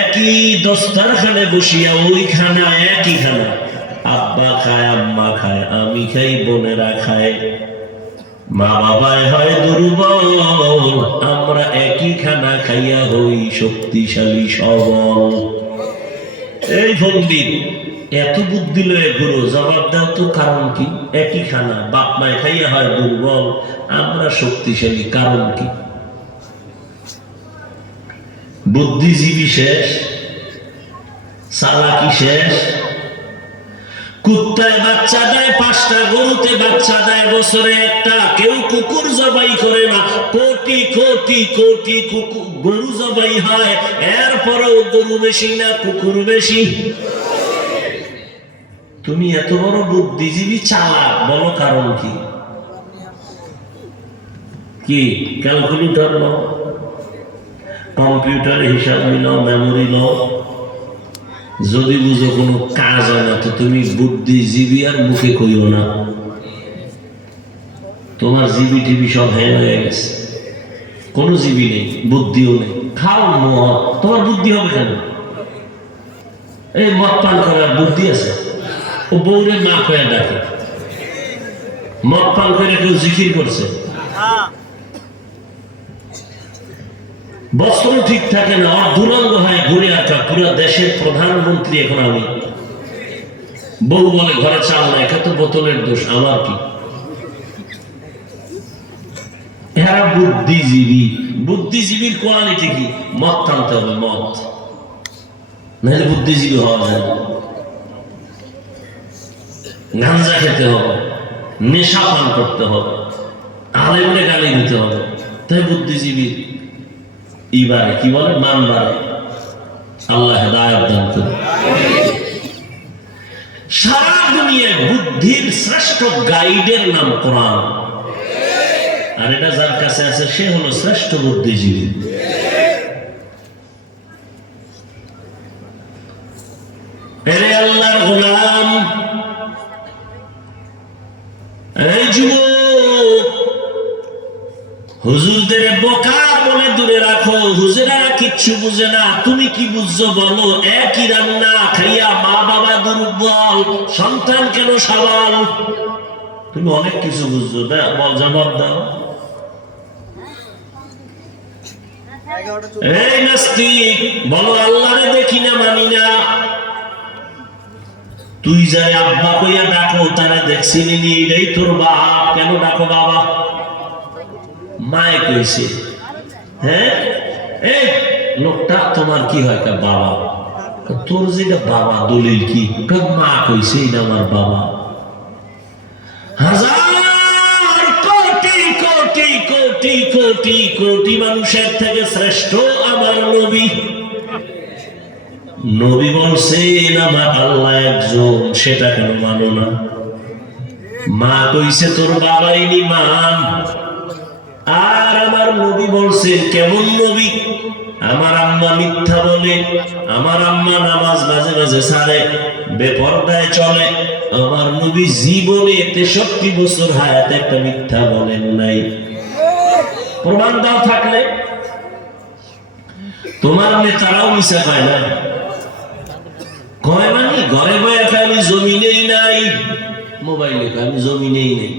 একই দস্তারখানে বসিয়া ওই খানা, একই খানা, আব্বা খায়, আম্মা খায়, আমি খাই, বোনেরা খায়, মা বাবায় হয় দুর্বল, আমরা একই খানা খাইয়া হই শক্তিশালী সবল। এই পণ্ডিত, এত বুদ্ধি লয়ে ঘুরো, জবাব দাও তো কারণ কি? একই খানা, বাপ মায় খাইয়া হয় দুর্বল, আমরা শক্তিশালী, কারণ কি? বুদ্ধিজীবী শেষ, চালাকি শেষ। কুত্তায় বাচ্চা দেয় 5টা, গরুতে বাচ্চা দেয় বছরে একটা। কেউ কুকুর জবাই করে না, কোটি কোটি কোটি গরু জবাই হয়, এরপরেও গরু বেশি না কুকুর বেশি? তুমি এত বড় বুদ্ধিজীবী, চালাক, বলো কারণ কি? কি ক্যালকুলেটর নাও, কম্পিউটারে হিসাব নাও, মেমোরি নাও, যদি বুঝো কোনো কাজ হয় না তো তুমি বুদ্ধিজীবী আর মুখে কইও না। তোমার জিবি টিভি সব হ্যাং হয়ে গেছে, কোনো জিবি নেই, বুদ্ধিও নেই। খাও মদ, তোমার বুদ্ধি হবে কেন? এই মদ পান করার বুদ্ধি আছে? ও বউরে মা কয়া ডাকে, মদ পান করে কেউ জিকির করছে? বস্ত্র ঠিক থাকে না, অর্ধুরঙ্গ হয় ঘুরে আঁকা, পুরো দেশের প্রধানমন্ত্রী এখন আমি। বউ বলে ঘরে চাল নাই, কত বোতলের দোষ, আমার কি? এরা বুদ্ধিজীবী। বুদ্ধিজীবীর কোয়ালিটি কি? মদ টানতে হবে, মদ, নাহলে বুদ্ধিজীবী হওয়া যায় না। গাঁজা খেতে হবে, নেশা পান করতে হবে, আলেমরে গালি দিতে হবে, তাই বুদ্ধিজীবী ইবারে কি বলে, মান বাড়ে। আল্লাহ হেদায়েত দান করুন। সারা দুনিয়ায় বুদ্ধির শ্রেষ্ঠ গাইডের নাম কোরআন, আর এটা যার কাছে আছে সে হলো শ্রেষ্ঠ বুদ্ধিজীবী। এরে আল্লাহর গোলাম, এই যুবক, হুজুরদের বোকা বলে দূরে রাখো, হুজুরেরা কিচ্ছু বুঝে না। তুমি কি বুঝছো বলো? একই রান্না খাইয়া মা বাবা দুর্বল, সন্তান কেন সবল? তুমি অনেক কিছু বুঝছো না, বল, জবাব দাও। এই নাস্তিক, বলো আল্লাহরে দেখি না, মানি না। তুই যাই আব্বা কইয়া ডাকো, তারা দেখছি নি, এটাই তোর বাপ, কেন ডাকো বাবা? মায়ে কইছে, হ্যাঁ এই লোকটা তোমার কি হয়? বাবা। তোর যেটা বাবা, দলিল কি? মা কইছে এটা আমার বাবা। হাজার কোটি কোটি কোটি কোটি কোটি মানুষের থেকে শ্রেষ্ঠ আমার নবী। নবী বলছেন আমার আল্লাহ একজন, সেটা কেন মানো না? মা কইছে তোর বাবাই নি, মান। আর আমার নবী বলছেন, কেমন নবী? আমার আম্মা মিথ্যা বলে, আমার আম্মা নামাজ মাঝে মাঝে ছাড়ে, বেপরদায় চলে, আমার নবী জীবনে 63 বছর হায়াতে একটা মিথ্যা বলেন নাই। প্রমাণ দাও থাকলে। তোমার নেতারাও মিশা পায় না, কয় মানে ঘরে বয়ে আমি জমিনেই নাই, মোবাইলে আমি জমিনেই নেই।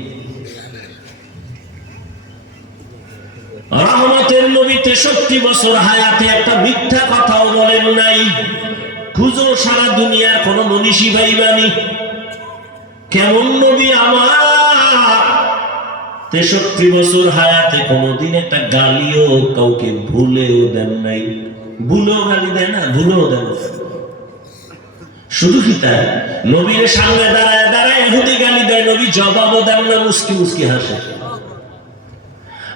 রহমতের নবী 63 বছর হায়াতে একটা মিথ্যা কথাও বলেন নাই। খুঁজো সারা দুনিয়ার কোন মনীষী ভাইবানি, কেমন নবী আমার 63 বছর হায়াতে কোনদিন একটা গালিও কাউকে ভুলেও দেন নাই। ভুলেও গালি দেয় না, ভুলেও দেন। শুধু কি তাই, নবীর সামনে দাঁড়ায় দাঁড়ায় ইহুদি গালি দেয়, নবী জবাবও দেন না, মুস্কি মুস্কি হাসে।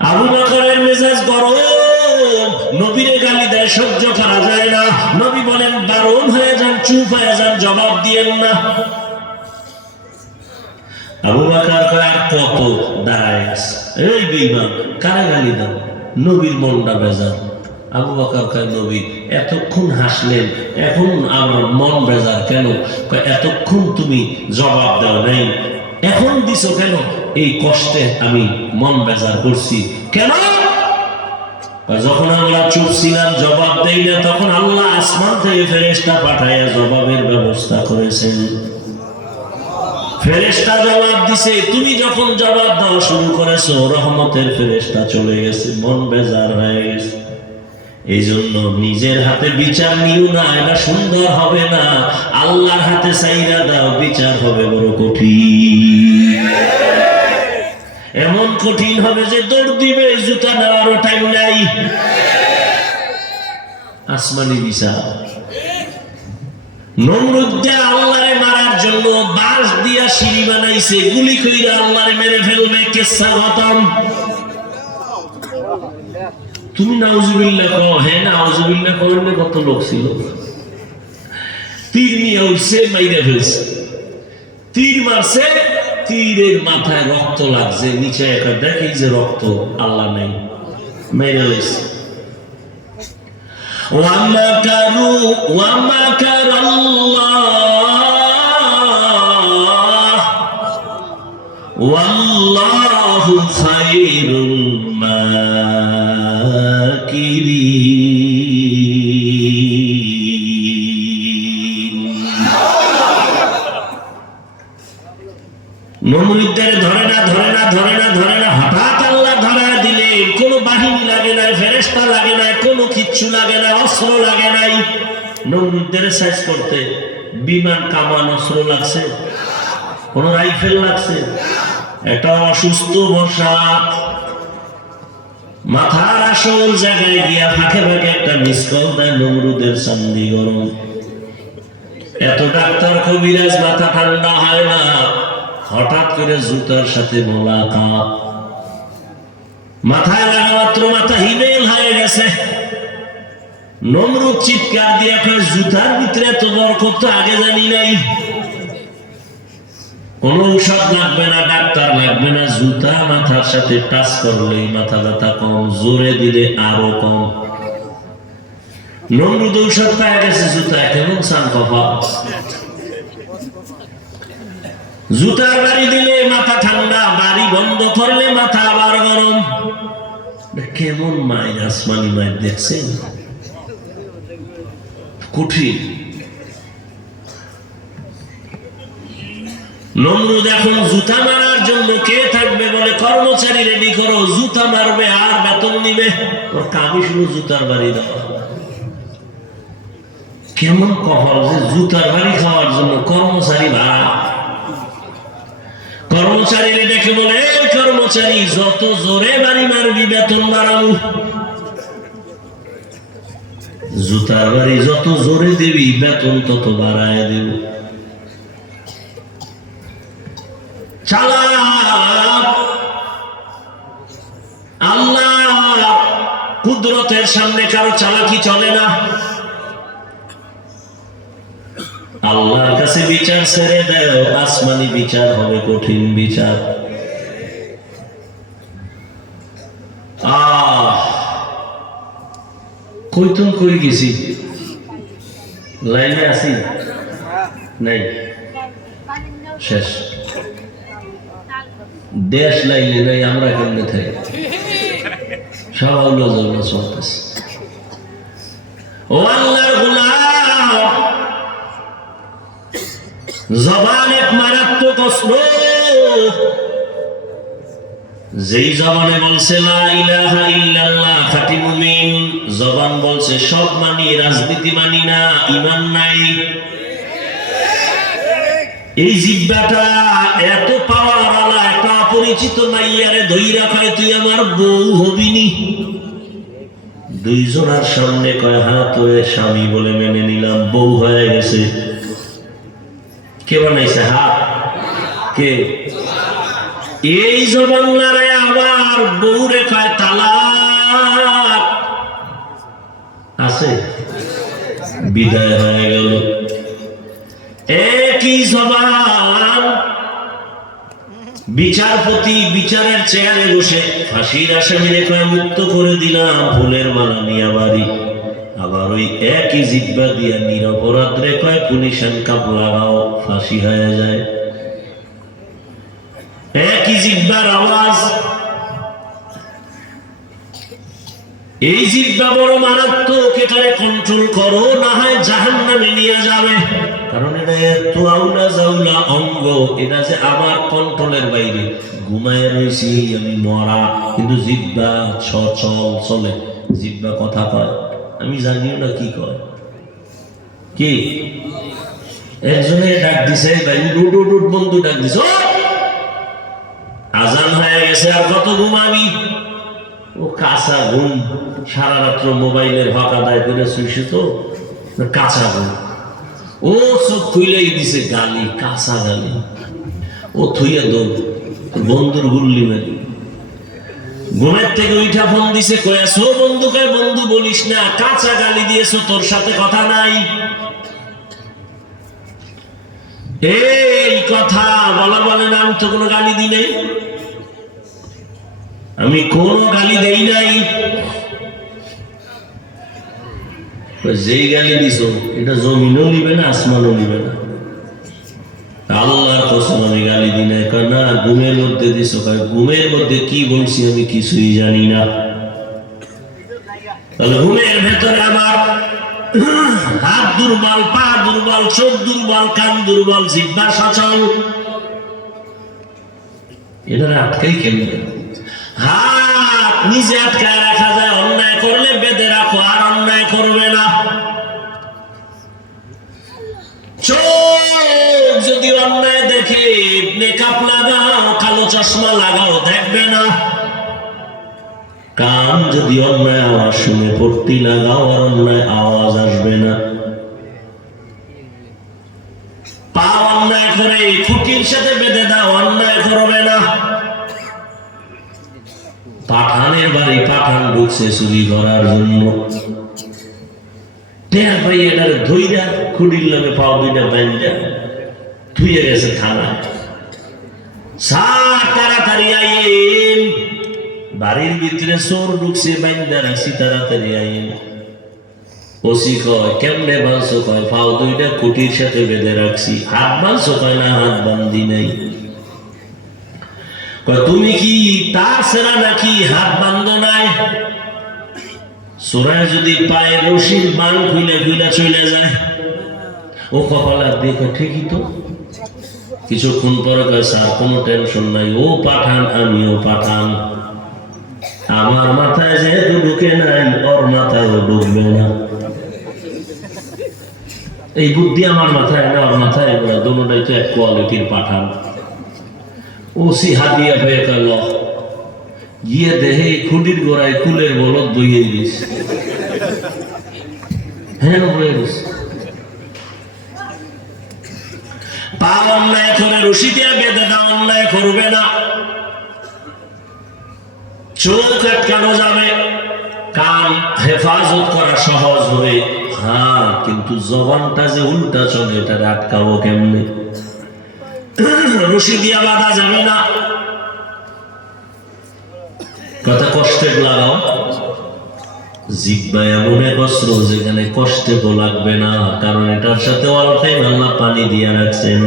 আবু বকরের মেজাজ গরম, নবীরে গালি দেয়, সহ্য করা যায় না। নবী বলেন বারণ হয়ে যান, চুপ হয়ে যান, জবাব দিয়েন না। আবু বকর কয় আর কত দাঁড়ায়, এই বেঈমান, কারে গালি দাও? নবীর মনটা বেজার। আবু বকর কয় নবী এতক্ষণ হাসলেন, এখন আমার মন বেজার কেন? এতক্ষণ তুমি জবাব দাও নাই, এখন দিছো কেন? এই কষ্টে আমি মন বেজার করছি। কেন? যখন আমরা চুপ ছিলাম, জবাব দেই না, তখন আল্লাহ আসমান থেকে ফেরেশতা পাঠাইয়া জবাবের ব্যবস্থা করেছেন। ফেরেশতা জবাব দিছে, তুমি যখন জবাব দেওয়া শুরু করেছো রহমতের ফেরেশতা চলে গেছে, মন বেজার হয়ে গেছে। এই জন্য নিজের হাতে বিচার নিও না, এটা সুন্দর হবে না। আল্লাহর হাতে চাইরা দাও, বিচার হবে বড় কঠিন। এমন কঠিন হবে যে দৌড় দিবে, জুতা নেওয়ারও টাইম নাই। আসমানি বিচার। নমরুদ আল্লাহরে মারার জন্য বাঁশ দিয়া সিঁড়ি বানাইছে, গুলি কইরা আল্লাহরে মেরে ফেলবে, কেসা খতম। তুমি নাউজুবিল্লাহ কও, হ্যাঁ নাউজুবিল্লাহ করলে কত লোক ছিল। তীর নিয়ে উঠছে, মাইরা ফেলছে। তীর মারছে, তীরের মাথায় রক্ত লাগছে, নিচে একটা দেখি যে রক্ত, আল্লাহ নেই, মেরে ফেলছে। ومكر الله والله خير الماكرين। নমরুদদের ধরে না হঠাৎ আল্লাহ ধরা দিলে, কোনো বাহিনী লাগে না, ফেরেশতা লাগে না, কোনো কিচ্ছু লাগে না, অস্ত্র লাগে নাই। নমরুদদের সাইজ করতে বিমান, কামান, অস্ত্র লাগছে? কোন রাইফেল লাগছে? একটা অসুস্থ বসা মাথার আসল জায়গায় গিয়া ফাঁকে ফাঁকে একটা মিস কল দেয়, নমরুদের চান্দি গরম। এত ডাক্তার কবিরাজ, মাথা ঠান্ডা হয় না। হঠাৎ করে জুতার সাথে মোলাকাত, মাথায় লাগা মাত্র মাথা হিমেল হয়ে গেছে। নমরুদ চিৎকার দিয়ে কয়, জুতার ভিতরে এত বরকত তো আগে জানি নাই। কোন ঔষধ লাগবে না, ডাক্তার লাগবে না, জুতা মাথার সাথে টাচ করলেই মাথা ব্যথা কম, জোরে দিলে আরো কম। নমরুদ ঔষধ পায় গেছে, জুতা কেমন সান কফা। জুতার বাড়ি দিলে মাথা ঠান্ডা, বাড়ি বন্ধ করলে মাথা আবার গরম। কেমন মায়ের, আসমানি মায়ের দেখছেন, কঠিন। নমরুদ এখন জুতা মারার জন্য কে থাকবে বলে, কর্মচারী রেডি করো, জুতা মারবে আর বেতন নিবে। ওর কামি শুধু জুতার বাড়ি দেওয়া। কেমন কপাল যে জুতার বাড়ি খাওয়ার জন্য কর্মচারী ভাড়া। কর্মচারী দেখে বলে, কর্মচারী যত জোরে বাড়ি মারবি বেতন বাড়াবো। জুতার বাড়ি যত জোরে দিবি বেতন তত বাড়ায় দেব। চালাক আল্লাহ কুদরতের সামনে কারো চালাকি চলে না। আল্লাহর কাছে বিচার ছেড়ে দেও, আসমানি বিচার হবে কঠিন বিচার। কইতুন কই গেছি, লাইনে আছি নাই, শেষ। দেশ লাইনে নাই, আমরা কেমনে থাকি, সব আল্লাহ চলতেছে। ও আল্লাহর গোলাম, জবান এক মারাত্মক অস্ত্র। যেই জবানে বলছে লা ইলাহা ইল্লাল্লাহ, খাঁটি মুমিন। জবান বলছে সব মানি, রাজনীতি মানি না, ঈমান নাই। এই জিহ্বাটা এত পাওয়ার আলা, একটা অপরিচিত মাইয়ারে ধইরা কয়, তুই আমার বউ হবিনি। দুইজনের সামনে কয়, হ্যাঁ তো স্বামী বলে মেনে নিলাম, বউ হয়ে গেছে। কে বানাইছে হাত? কে? এই জবানলারে আবার বউ রেখায় তালাক আছে, বিদায় হয়ে গেল। একই জবান বিচারপতি বিচারের চেয়ারে বসে ফাঁসির আসামিরে কয়, মুক্ত করে দিলাম, ফুলের মালা নিয়ে বাড়ি। আবার ওই একই জিহ্বা দিয়া নিরপরাধ রে কয়, পুলিশ হ্যান্ডকাপ লাগাও, ফাঁসি হয়ে যায়। একই জিহ্বার আওয়াজ। এই জিহ্বা বড় মারাত্মক, এটারে কন্ট্রোল করো, না হয় জাহান্নামে নিয়ে যাবে। কারণ এটা এত আউলা জাউলা অঙ্গ, এটা যে আমার কন্ট্রোলের বাইরে। ঘুমায় রয়েছি আমি মরা, কিন্তু জিহ্বা সচল চলে, জিহ্বা কথা কয়, আমি জানিও না কি কয়। কি একজনে ডাক দিছে, বন্ধু ডাক দিছে, আজান হয়ে গেছে, আর কত ঘুমাবি? ও কাঁচা ঘুম, সারা রাত্র মোবাইলের হক আদায় করে শুইছে, তো কাঁচা ঘুম। ও চোখ খুইলেই দিছে গালি, কাঁচা গালি। ও থুইয়া দৌড়, বন্ধুর গুল্লি মারি। ঘুমের থেকে উঠা ফোন দিছে, কয়াছো বন্ধুকে, বন্ধু বলিস না, কাঁচা গালি দিয়েছো, তোর সাথে কথা নাই। এই কথা বলার বলে না, আমি তো কোনো গালি দিই নাই, আমি কোনো গালি দেই নাই। যেই গালি দিছো এটা জমিনও নিবে না, আসমানও নিবে না। আল্লাহর কসম আমি গালি দিই না। না, ঘুমের মধ্যে দিছো। ঘুমের মধ্যে কি বলছি আমি কিছুই জানি না। তাহলে ঘুমের ভেতরে আমার হাত দুর্বল, পা দুর্বল, চোখ দুর্বল, কান দুর্বল, জিহ্বা সচল, এটা আটকাই কেমনে? হাত নিজে আটকায় রাখা যায়, অন্যায় করলে বেঁধে রাখো, আর অন্যায় করবে না। চোখ যদি অন্যায় দেখে, মেকআপ লাগাও, কালো চশমা লাগাও, দেখবে না। কান যদি অন্যায় আওয়াজ শুনে, পট্টি লাগাও, আর অন্যায় আওয়াজ আসবে না। পা অন্যায় করে খুঁটির সাথে বেঁধে দাও, অন্যায় করবে না। পাঠানের বাড়ি পাঠান ঢুকছে চুরি করার জন্য, টের পাই এটার ধইরা খুঁটির লগে পাও দুইটা বাইন্দা ধুয়ে গেছে থানায়। স্যার তাড়াতাড়ি আইন, বাড়ির ভিতরে চোর ঢুকছে, বাইন্দা রাখছি, তাড়াতাড়ি আইন। ওসি কয় কেমনে বাঁধছো? কয় পাও দুইটা খুঁটির সাথে বেঁধে রাখছি। হাত বাঁধছো? কয় না, হাত বান্ধি নাই। তুমি কি তার সেরা নাকি হাত বান্ধ নাই? সোরায় যদি পায়ে রশির বান খুলে খুলে চলে যায়, ও কপালে দেখো ঠিকই তো। কিছুক্ষণ পরে কয় স্যার কোনো টেনশন নাই, ও পাঠান আমিও পাঠান, আমার মাথায় যেহেতু ঢুকে নাই, ওর মাথায়ও ঢুকবে না। এই বুদ্ধি আমার মাথায় না, ওর মাথায় না, দুটোটাই তো এক কোয়ালিটির পাঠান। ওসি হাতিয়া হয়ে গেল, গিয়ে দেহে খুঁটির গোড়ায় কুলের বলদ বইয়ে দিস। হ্যাঁ হয়ে গেছে। পা অন্যায় করে রশি দিয়ে বেঁধে দাও, অন্যায় করবে না। চোখ আটকানো যাবে, কান হেফাজত করা সহজ হবে, হ্যাঁ, কিন্তু জবানটা যে উল্টা চলে, এটা আটকাবো কেমনে? রশি দিয়া বাঁধা যাবে না। কথা কষ্টের লাগাও, জিহ্বা এমন এক অস্ত্র যেখানে কষ্টে তো লাগবে না, কারণ এটার সাথে অল টাইম আল্লাহ পানি দিয়ে রাখছেন।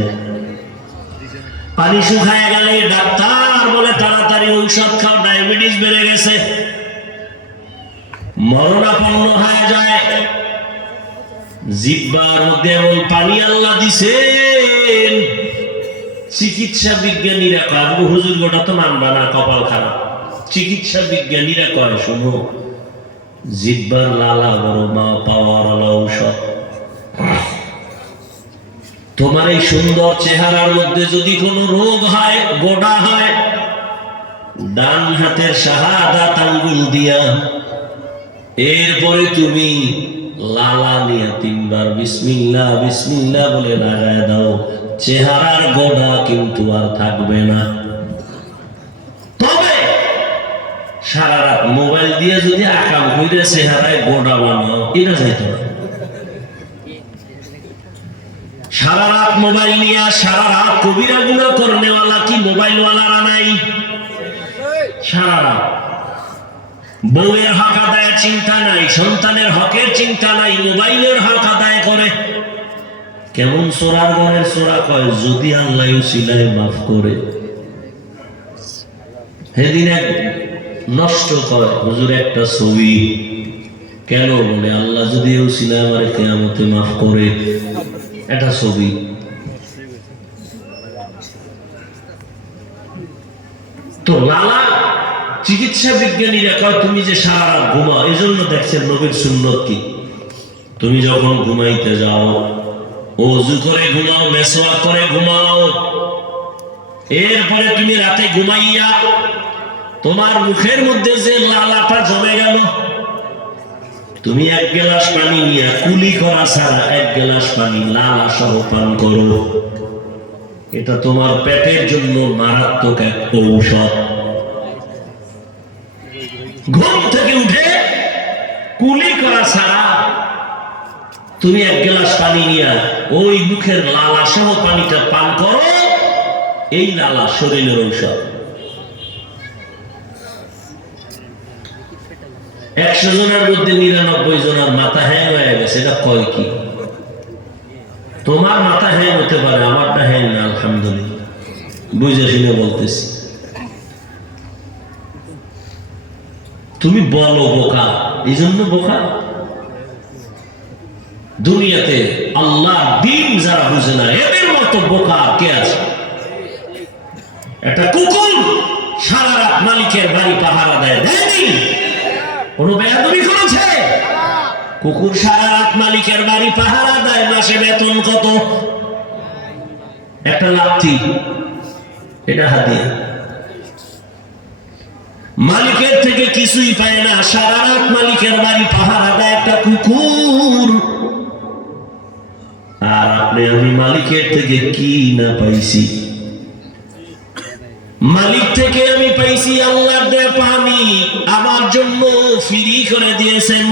পানি শুকায় গেলে ডাক্তার বলে তাড়াতাড়ি ঔষধ খাও, ডায়াবেটিস বেড়ে গেছে, মরণাপন্ন হয়ে যায়। জিহ্বার মধ্যে ওই পানি আল্লাহ দিছেন। চিকিৎসা বিজ্ঞানীরা কয়, হুজুর গোটা তো মানবা না, কপাল খারাপ। চিকিৎসা বিজ্ঞানীরা কয়, শুনো, জিহ্বার লালা বড় মা পাওয়ার ঔষধ। তোমার এই সুন্দর চেহারার মধ্যে যদি কোনো রোগ হয়, গোড়া হয়, ডান হাতের শাহাদাত আঙ্গুল দিয়া এরপরে তুমি লালা নিয়ে 3 বার বিসমিল্লাহ বিসমিল্লাহ বলে লাগায় দাও, চেহারার গোড়া কিন্তু আর থাকবে না। তবে সারা রাত মোবাইল দিয়ে যদি আকাম হইলে চেহারায় গোড়া বানাও, এটা যাইতো না। সারা রাত মোবাইল নিয়ে, সারা রাত কবিরা গুনাহ করনেওয়ালা কি মোবাইলওয়ালারা নাই? সারা রাত বউয়ের হক আদায়ের চিন্তা নাই, সন্তানের হকের চিন্তা নাই, মোবাইলের হক আদায় করে। কেমন সোরার ঘরের সোরা কয়, যদি আল্লাহ উসিলায় মাফ করে। সেদিন এক নষ্ট করে। হুজুর একটা ছবি কেন? বলে আল্লাহ যদি ওসিলা আমারে কিয়ামতে মাফ করে। একটা ছবি। তো লালা চিকিৎসা বিজ্ঞানীরা কয় তুমি যে সারা রাত ঘুমাও, এই জন্য দেখছেন নবীর সুন্নত কি, তুমি যখন ঘুমাইতে যাও ওযু করে ঘুমাও, মেসওয়াক করে ঘুমাও। এরপরে তুমি রাতে ঘুমাইয়া তোমার মুখের মধ্যে যে লালাটা জমে গেল, তুমি এক গ্লাস পানি নিয়ে কুলি করা ছাড়া এক গ্লাস পানি লালা সহ পান করো। এটা তোমার পেটের জন্য মারাত্মক এক ঔষধ। ঘুম থেকে উঠে কুলি করা ছাড়া তুমি এক গ্লাস পানি নিয়ে ওই মুখের লালা সহ পানিটা পান করো। এই লালা শরীরের ঔষধ। 100 জনের মধ্যে 99 জনের মাথা হ্যাং হয়ে গেছে। এটা কয় কি? তোমার মাথা হ্যাং হতে পারে, আমারটা হ্যাং না, আলহামদুলিল্লাহ। বুঝে শুনে বলতেছি। তুমি বলো বোকা, এই জন্য বোকা। দুনিয়াতে আল্লাহ দিন যারা বুঝে না এদের মতো বোকা কে আছে? একটা কুকুর সারা রাত মালিকের বাড়ি পাহারা দেয়, দেয়নি? কোন বেয়াদবি করেছে? কুকুর সারা রাত মালিকের বাড়ি পাহারা দেয়, মাসে বেতন কত? একটা লাঠি, এটা হাতিয়া। মালিকের থেকে কিছুই পায় না, সারা রাত মালিকের বাড়ি পাহারা দেয় একটা কুকুর। আর আপনি আমি মালিকের থেকে কি না পাইছি? মালিক থেকে আমি পাইছি আল্লাহর দেয়া পানি, আমার জন্য ফ্রি করে দিয়েছেন।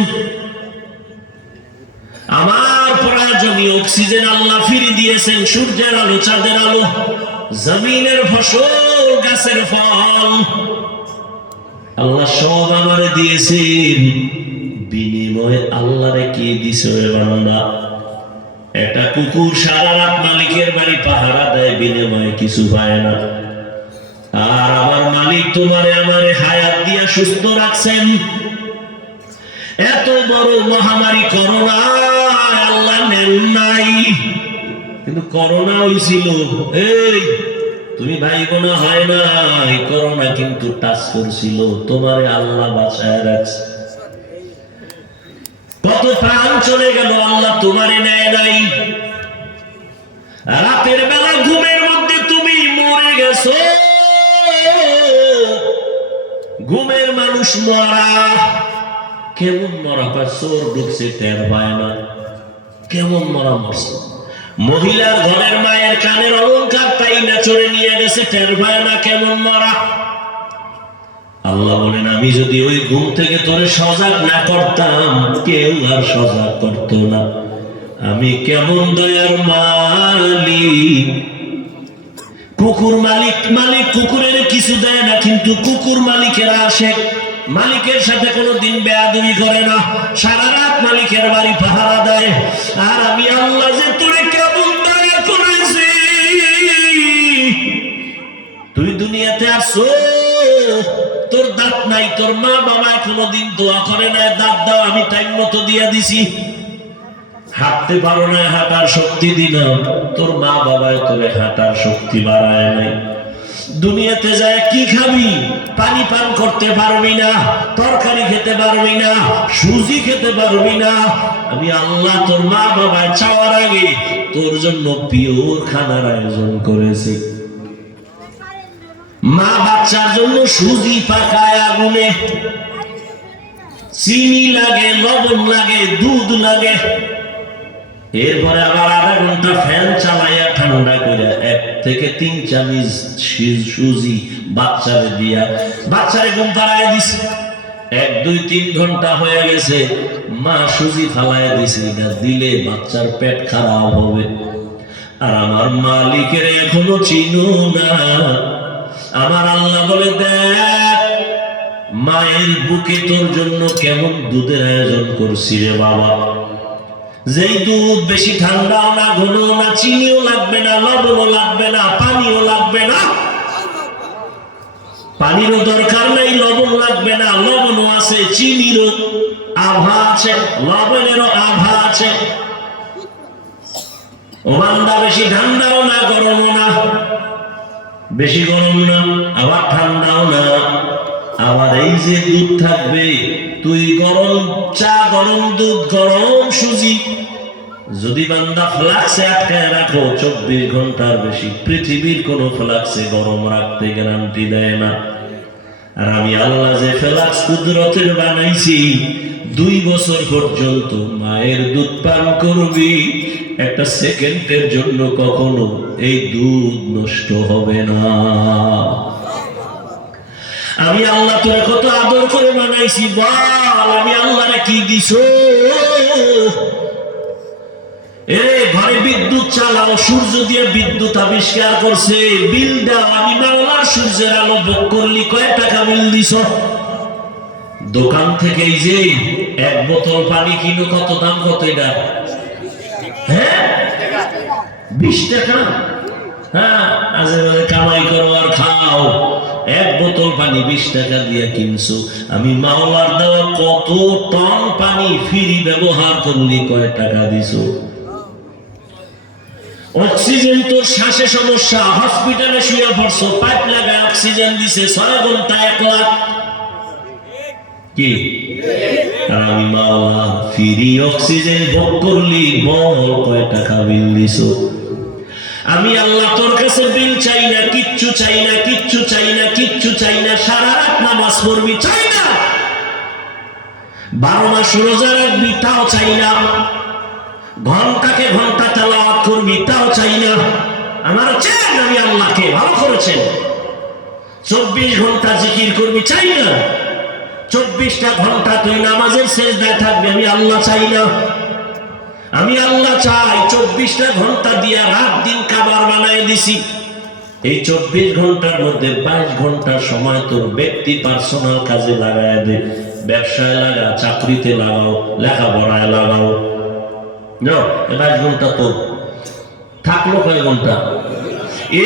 আমার প্রয়োজনীয় অক্সিজেন আল্লাহ ফ্রি দিয়েছেন, সূর্যের আলো, চাঁদের আলো, জমিনের ফসল, গাছের ফল আল্লাহ সব আমারে দিয়েছেন। বিনিময়ে আল্লাহরে কি দিছে রে বান্দা? একটা কুকুর সারা রাত মালিকের বাড়ি পাহারা দেয়, বিনিময়ে কিছু পায় না। আর আমার মালিক তোমারে আমারে হায়াত দিয়া সুস্থ রাখছেন। এত বড় মহামারী করোনা আল্লাহ নেন নাই, কিন্তু করোনা হয়েছিল। এই তুমি ভাই বোনা হয় নাই, করোনা কিন্তু টাচ করছিল, তোমারে আল্লাহ বাঁচায় রাখছে। কত প্রাণ চলে গেল, আল্লাহ তোমারে নেয় নাই। রাতের বেলা ঘুমের মধ্যে তুমি মরে গেছো। ঘুমের মানুষ মরা। কেমন মরা পায়? চোর ঢুকছে টের পায় না। কেমন মরা মরছে? মহিলার ঘরের মায়ের কানের অলংকার তাই না চড়ে নিয়ে গেছে, টের পায় না। কেমন মরা? আল্লাহ বলেন আমি যদি ওই ঘুম থেকে তোরে সজাগ না করতাম, কেউ আর সজাগ করতো না। আমি কেমন দয়ার মালিক। কুকুর মালিক কুকুরের কিছু দেয় না, কিন্তু কুকুর মালিকের আশেক। মালিকের সাথে কোনোদিন বেয়াদবি করে না, সারা রাত মালিকের বাড়ি পাহারা দেয়। আর আমি আল্লাহ যে তোরে কেমন দয়া করেছি। তুই দুনিয়াতে আসো, তোর দাঁত নাই, তোর মা বাবা কোনোদিন দোয়া করে না দাঁত দাও, আমি টাইম মতো দিয়ে দিছি। হাঁটতে পারো না, হাঁটার শক্তি দিলাম, তোর মা বাবায় তোরে হাঁটার শক্তি বাড়ায় নাই। দুনিয়াতে যায় কি খাবি? পানি পান করতে পারবি না, তরকারি খেতে পারবি না, সুজি খেতে পারবি না। আমি আল্লাহ তোর মা বাবায় চাওয়ার আগে তোর জন্য পিওর খানার আয়োজন করেছি। মা বাচ্চার জন্য সুজি পাকায় আগুনে, চিনি লাগে, লবণ লাগে, দুধ লাগে। এরপরে আবার আধা ঘন্টা ফ্যান চালাইয়া ঠান্ডা করে 1 থেকে 3 চামচ সুজি বাচ্চারে দিয়া বাচ্চারে ঘুম পাড়ায় দিছে। 1, 2, 3 ঘন্টা হয়ে গেছে, মা সুজি ফালাইয়া দিছে। এটা দিলে বাচ্চার পেট খারাপ হবে। আর আমার মালিকের এখনো চিনো না। আমার আল্লাহ বলে দেখ, মায়ের বুকে তোর জন্য কেমন দুধের আয়োজন করছি রে বাবা। যেই দুধ বেশি ঠান্ডাও না, ঘনও না, চিনিও লাগবে না, লবণও লাগবে না, পানিও লাগবে না। পানিরও দরকার নেই, লবণ লাগবে না, লবণও আছে, চিনিরও আভা আছে, লবণেরও আভা আছে। ও বান্দা, বেশি ঠান্ডাও না গরমও না, বেশি গরম না আবার ঠান্ডাও না। আবার এই যে দুধ থাকবে, তুই গরম চা, গরম দুধ, গরম সুজি যদি বান্দা ফ্লাক্সে আটকায় রাখো 24 ঘন্টার বেশি, পৃথিবীর কোন ফ্লাক্সে গরম রাখতে গ্যারান্টি দেয় না। আর আমি আল্লাহ যে ফ্লাক্স কুদরতের বানাইছি, 2 বছর পর্যন্ত মায়ের দুধ পান করবি, একটা সেকেন্ডের জন্য কখনো এই দুধ নষ্ট হবে না। আমি আল্লাহ তোরে কত আদর করে বানাইছি, বল আমি আল্লাহরে কি দিছো? ঘরে বিদ্যুৎ চালাও, সূর্য দিয়ে বিদ্যুৎ আবিষ্কার করছে, বিল দাও, আমি মাওলার সূর্যের আলো ভোগ করলি, কয় টাকা বিল দিছ? দোকান থেকে এই যে 1 বোতল পানি কিনো, কত দাম? কত এটা? হ্যাঁ, 20 টাকা। হ্যাঁ, আজে বাজে কামাই করো আর খাও। 1 বোতল পানি 20 টাকা দিয়ে কিনছো। আমি মাওলার দেওয়া কত টন পানি ফ্রি ব্যবহার করলি, কয় টাকা দিছো? অক্সিজেন, তোর শ্বাসে সমস্যা, হসপিটালে শুয়ে পড়ছো, পাইপ লাগায় অক্সিজেন দিছে, 6 ঘন্টা 1 লাখ। কি আমি মাওলা ফ্রি অক্সিজেন ভোগ করলি, বল কয় টাকা বিল দিছো? আমি আল্লাহ তোর কাছে বিল চাই না, কিচ্ছু চাই না, কিচ্ছু চাই না, কিচ্ছু চাই না। সারা রাত নামাজ পড়বি, চাই না। 12 মাস রোজা রাখবি, তাও চাই না। ঘন্টাকে ঘন্টা তেলাওয়াত করবি, তাও চাই না। আমার চেন আমি আল্লাহকে ভালো করেছেন। 24 ঘন্টা জিকির করবি, চাই না। 24টা ঘন্টা তুই নামাজের সেজদায় থাকবি, আমি আল্লাহ চাই না। আমি আল্লাহ চাই 24টা ঘন্টা দিয়া রাত দিন কাবার বানায় দিছি। এই 24 ঘন্টার মধ্যে 22 ঘন্টার সময় তোর ব্যক্তি পার্সোনাল কাজে লাগায় দে। ব্যবসায় লাগা, চাকরিতে লাগাও, লেখাপড়ায় লাগাও। 22 ঘন্টা তোর থাকলো, কয় ঘন্টা?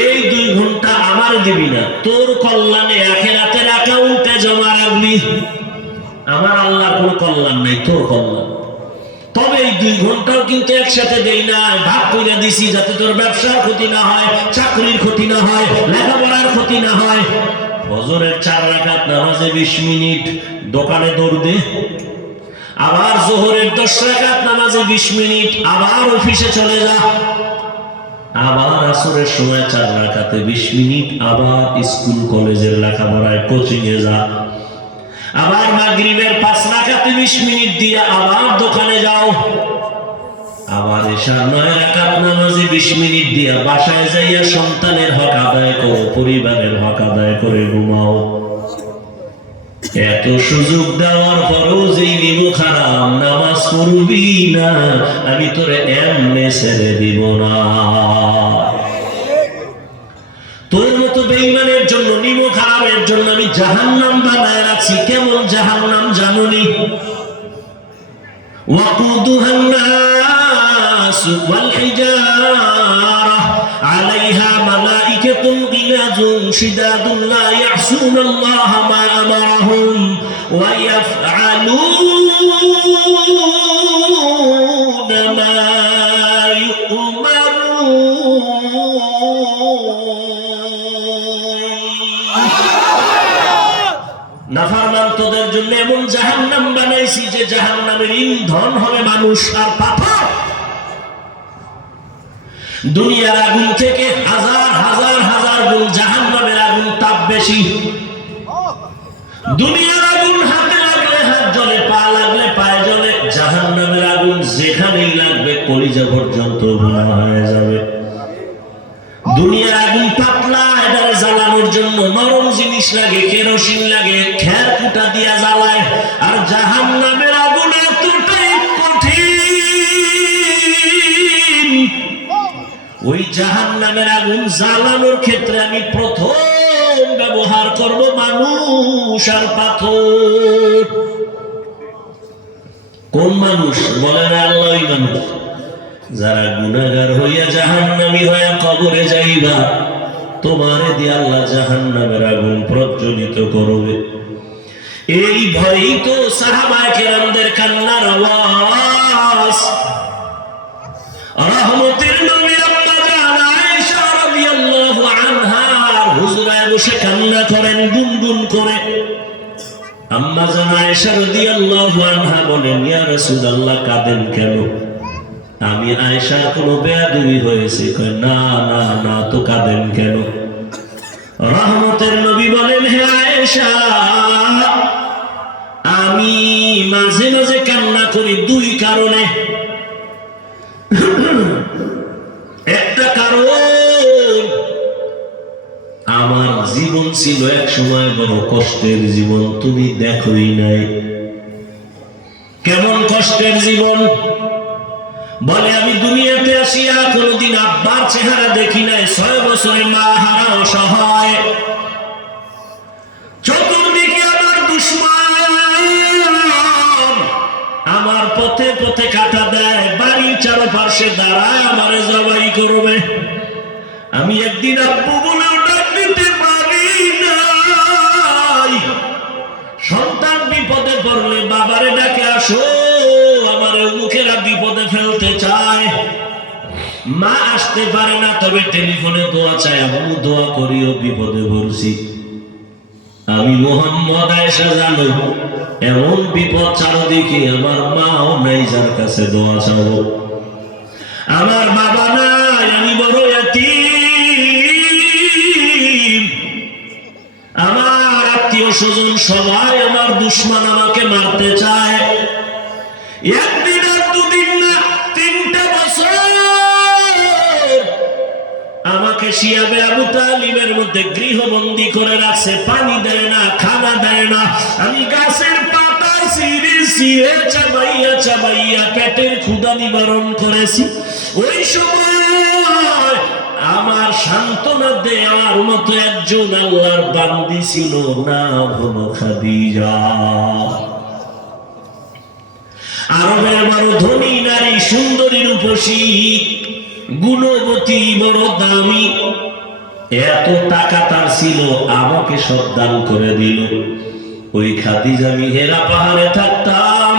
এই 2 ঘন্টা আমার দিবি না, তোর কল্যাণে আখিরাতের অ্যাকাউন্টে জমা রাখবি। আমার আল্লাহর কোন কল্যাণ নাই, তোর কল্যাণ। তবে এই 2 ঘন্টাও কিন্তু একসাথে দেই না, ভাগ করে দিছি, যাতে তোর ব্যবসার ক্ষতি না হয়, চাকরির ক্ষতি না হয়, লেখাপড়ার ক্ষতি না হয়। ফজরের 4 রাকাত নামাজে 20 মিনিট দোকানে দৌড় দে, আবার জোহরের 10 রাকাত নামাজে 20 মিনিট, আবার অফিসে চলে যা, আবার আসরের সময় 4 রাকাতে 20 মিনিট, আবার স্কুল কলেজের লেখাপড়ায় কোচিং এ যা, আবার মাগরিবের 5 রাকাতে 20 মিনিট দিয়ে আবার দোকানে যাও, আবার এশার 9 রাকাত নামাজে 20 মিনিট দিয়ে বাসায় যাইয়া সন্তানের হক আদায় করো, পরিবারের হক আদায় করে ঘুমাও। এত সুযোগ দেওয়ার পরও যেই নিমু খারাপ, নামাজ পড়বি না, আমি তোরে এমনে ছেড়ে দিব না। তোর মতো বেঈমানের জন্য, নিমু খারাপের জন্য আমি জাহান্নাম বানায় রাখছি। কেমন জাহান্নাম জানুনি? ওয়াকুদুহান নাসু ওয়াল হিজারা আলাইহা মালাইকাতুন গিলাযুন শিদাদুন লা ইয়াসুনাল্লাহা মা আমারাহুম ওয়া ইয়াফআলুনা মা নাফরমান তোদের জন্য এমন জাহান্নাম বানাইছি যে জাহান্নামের ইন্ধন হবে মানুষ আর পাথর। দুনিয়ার আগুন থেকে হাজার হাজার হাজার গুণ জাহান্নামের আগুন তাপ বেশি। দুনিয়ার আগুন হাতে লাগলে হাত জ্বলে, পা লাগলে পায়ে জ্বলে। জাহান্নামের আগুন যেখানেই লাগবে কলিজা পর্যন্ত ভুনা হয়ে যাবে। দুনিয়ার আগুন পাতলা, এটারে জ্বালানোর জন্য নরম জিনিস লাগে, কেরোসিন লাগে, খের কুটা দিয়া জ্বালায়। আর জাহান্নামের আগুন এতটাই কঠিন, ওই জাহান্নামের আগুন জ্বালানোর ক্ষেত্রে আমি প্রথম ব্যবহার করব মানুষ আর পাথর। কোন মানুষ? বলেন আল্লাহই মানুষ। যারা গুনাহগার হইয়া জাহান্নামী হইয়া কবরে যাইবা, তোমারে দিয়ে আল্লাহ জাহান্নামের আগুন প্রজ্বলিত করবে। এই ভয়ই তো সাহাবায়ে কেরামদের কান্নার আওয়াজ। রহমতের নবী আম্মা জান আয়েশা রাদিয়াল্লাহু আনহা হুজরায় বসে কান্না করেন গুনগুন করে। আম্মা জান আয়েশা রাদিয়াল্লাহু আনহা বলেন, ইয়া রাসূলুল্লাহ কাঁদেন কেন? আমি আয়েশা কোনো বেয়াদবি হয়েছে? কয় না না না, তো কাঁদেন কেন? রহমতের নবী বলেন, হে আয়েশা, আমি মাঝে মাঝে কান্না করি দুই কারণে। একটা কারণ, আমার জীবন ছিল এক সময় বড় কষ্টের জীবন, তুমি দেখোই নাই। কেমন কষ্টের জীবন? বলে আমি দুনিয়াতে আসিয়া কোনদিন আব্বার চেহারা দেখি নাই, 6 বছরে মা হারা অসহায়, চতুর্দিকে আমার দুশমন আমার পথে পথে কাটা দেয়, বাড়ির চারপাশে দাঁড়ায় আমারে জবাই করবে। আমি একদিন আব্বু বলে ডাক দিতে পারি নাই। সন্তান বিপদে পড়লে বাবারে ডাকে আসো, আমার মুখেরা বিপদে ফেলতে চায়। মা আসতে পারে না, তবে টেলিফোনে দোয়া চায়, আম্মু দোয়া করিও বিপদে পড়ছি। আমি মোহাম্মদ আয়েশা জানো এমন বিপদ চারদিকে, আমার মাও নাই যার কাছে দোয়া চাও। আমার বাবা নাই, আমি বড় এতিম। আমার আত্মীয় স্বজন সবাই আমার দুশমন, আমাকে মারতে চায়। একদিন আর দুদিন না, 3টা বছর আমাকে শিয়াবে আবু তালিবের মধ্যে গৃহবন্দী করে রাখছে। পানি দেয় না, খানা দেয় না। আমি গাছের পাতা ছিঁড়ে ছিঁড়ে চাবাইয়া চাবাইয়া পেটের ক্ষুধা নিবারণ করেছি। ওই সময় আমার সান্ত্বনা দেওয়ার মতো একজন আল্লাহর বান্দি ছিল, না হলো খাদিজা। আরবের বড় ধনী নারী, সুন্দরী রূপসী, গুণবতী, বড় দামি। এত টাকা তার ছিল, আমাকে সব দান করে দিল। ওই খাদিজা, আমি হেরা পাহাড়ে থাকতাম,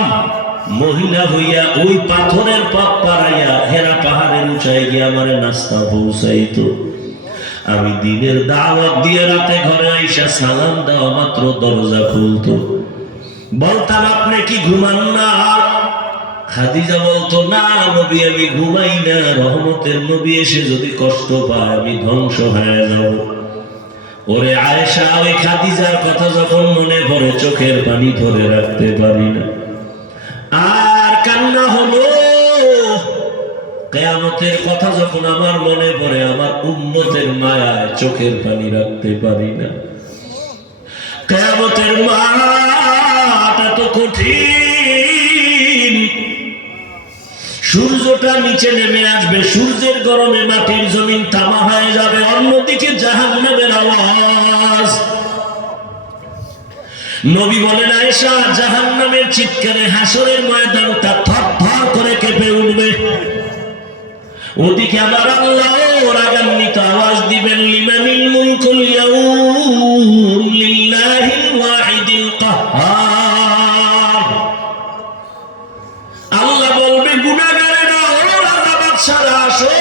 মহিলা হইয়া ওই পাথরের পথ পাড়াইয়া হেরা পাহাড়ের উঁচায় গিয়ে আমার নাস্তা পৌঁছাইতো। আমি দিনের দাওয়াত দিয়ে রাতে ঘরে আইসা সালাম দেওয়া মাত্র দরজা খুলতো। বলতাম, আপনি কি ঘুমান না? খাদিজা বলতো, না নবী, আমি ঘুমাই না। রহমতের নবী এসে যদি কষ্ট পায়, আমি ধ্বংস হয়ে যাব। ওরে আয়েশা, ওই খাদিজার কথা যখন মনে পড়ে, চোখের পানি ধরে রাখতে পারি না। আর কান্না হলো। কিয়ামতের কথা যখন আমার মনে পড়ে, আমার উম্মতের মায়ায় চোখের পানি রাখতে পারি না। কিয়ামতের মায়াটা তো কঠিন। সূর্যটা নিচে নেমে আসবে, সূর্যের গরমে মাটির জমিন তামা হয়ে যাবে। অন্যদিকে জাহান্নামের আওয়াজ। নবী বলেন, আয়েশা, জাহান্নামের চিৎকারে হাসরের ময়দানটা থরথর করে কেঁপে উঠবে। ওদিকে আবার আল্লাহ রাগান্বিত আওয়াজ দিবেন, লিমানিল মুলকুল ইয়াউম লিল্লাহিল ওয়াহিদিল কাহ্হার। আল্লাহ বলবে, গুনাহগারেরা, ও রাজা বাদশারা, আসো,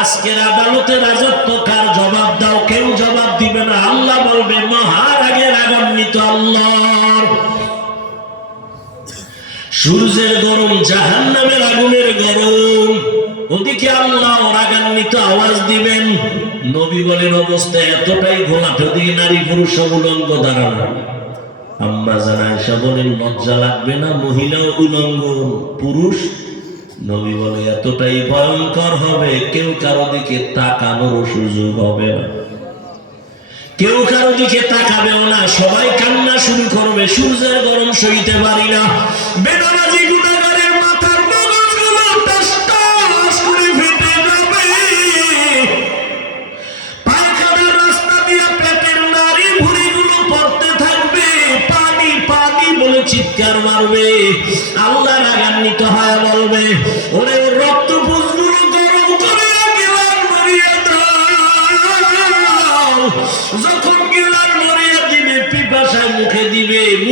আজকের আদালতে রাজত্ব কার? জবাব দাও। কেউ জবাব দিবে না। আল্লাহ বলবে, মহারাগে রাগান্বিত আল্লাহর। সূর্যের গরম, জাহান্নামের আগুনের গরম। ওদিকে আল্লাহ রাগান্বিত আওয়াজ দিবেন। নবী বলেন, অবস্থা এতটাই ঘোলাটে, ওদিকে নারী পুরুষ সব উলঙ্গ দাঁড়ানো। আম্মা জান আয়েশা বলেন, লজ্জা লাগবে না? মহিলা উলঙ্গ, পুরুষ। নবী বলে, এতটাই ভয়ঙ্কর হবে, কেউ কারো দিকে তাকানোর সুযোগ হবে না, কেউ কারো দিকে তাকাবেও না। সবাই কান্না শুরু করবে, সূর্যের গরম সইতে পারি না। বেনামাজি গুনাহগারের মাথার মগজগুলো টাস টাস করে ফেটে যাবে। পায়খানার রাস্তা দিয়ে পেটের নারী ভুঁড়িগুলো পড়তে থাকবে, পানি পানি বলে চিৎকার মারবে। আল্লাহ রাগান্বিত হয়ে বলবে, ওরে ওর রক্তপুঞ্জগুলো গরম করে গেলাম মরিয়া দাও।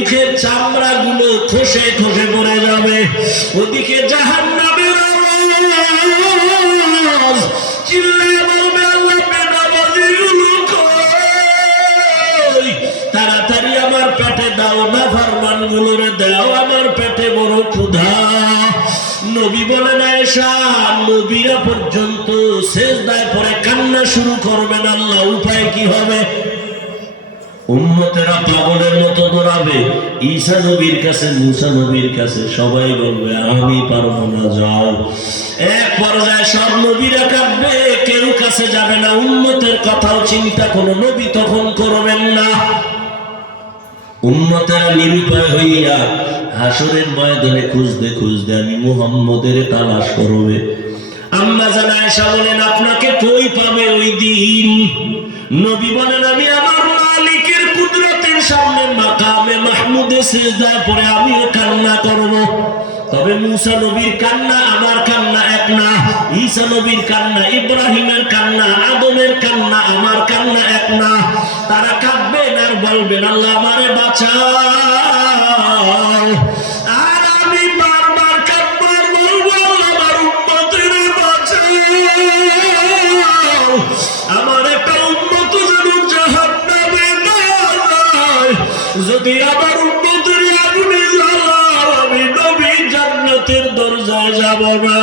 মুখের চামড়া গুলো খসে খসে পড়ে যাবে। ওদিকে জাহান্নামের আওয়াজ চিল্লিয়ে বলবে, আল্লাহ বেনামাজিগুলো কই, তাড়াতাড়ি আমার পেটে দাও, নাফরমান গুলোরে দাও, আমার পেটে বড় ক্ষুধা। নবী বলেন, আয়েশা, নবীরা পর্যন্ত সেজদায় পড়ে কান্না শুরু করবেন। আল্লাহ, উপায় কি হবে? উম্মতেরা পাগলের মতো দৌড়াবে ঈসা নবীর কাছে, মুসা নবীর কাছে। সবাই বলবে, আমি পারবো না, যাও। এক পর্যায়ে সব নবীরা কাঁদবে, কেউ কাছে যাবে না। উম্মতের কথাও চিন্তা কোনো নবী তখন করবেন না। উম্মতেরা নিরুপায় হইয়া হাসরের ময়দানে খুঁজতে খুঁজতে আমি মুহাম্মদের তালাশ করবে। আম্মা জান আয়েশা বলেন, আপনাকে কই পাবে ওই দিন? নবী বলেন, আমি আমার মালিকের কুদরতের সামনে মাকামে মাহমুদে সিজদায় পড়ে আমিও কান্না করব। তবে মুসা নবীর কান্না আমার কান্না এক না, ঈসা নবীর কান্না, ইব্রাহিমের কান্না, আদমের কান্না, আমার কান্না এক না। তারা কাঁদবেন আর বলবেন, আল্লাহ আমারে বাঁচাও। আর আমি বারবার কাঁদবো আর বলবো, আল্লাহ আমার উম্মতের বাঁচাও। আমার একটা উম্মত যেন জাহান্নামে না যায়। যদি আমার উম্মতের আগুনে জ্বালাও, আমি নবী জান্নাতের দরজায় যাব না।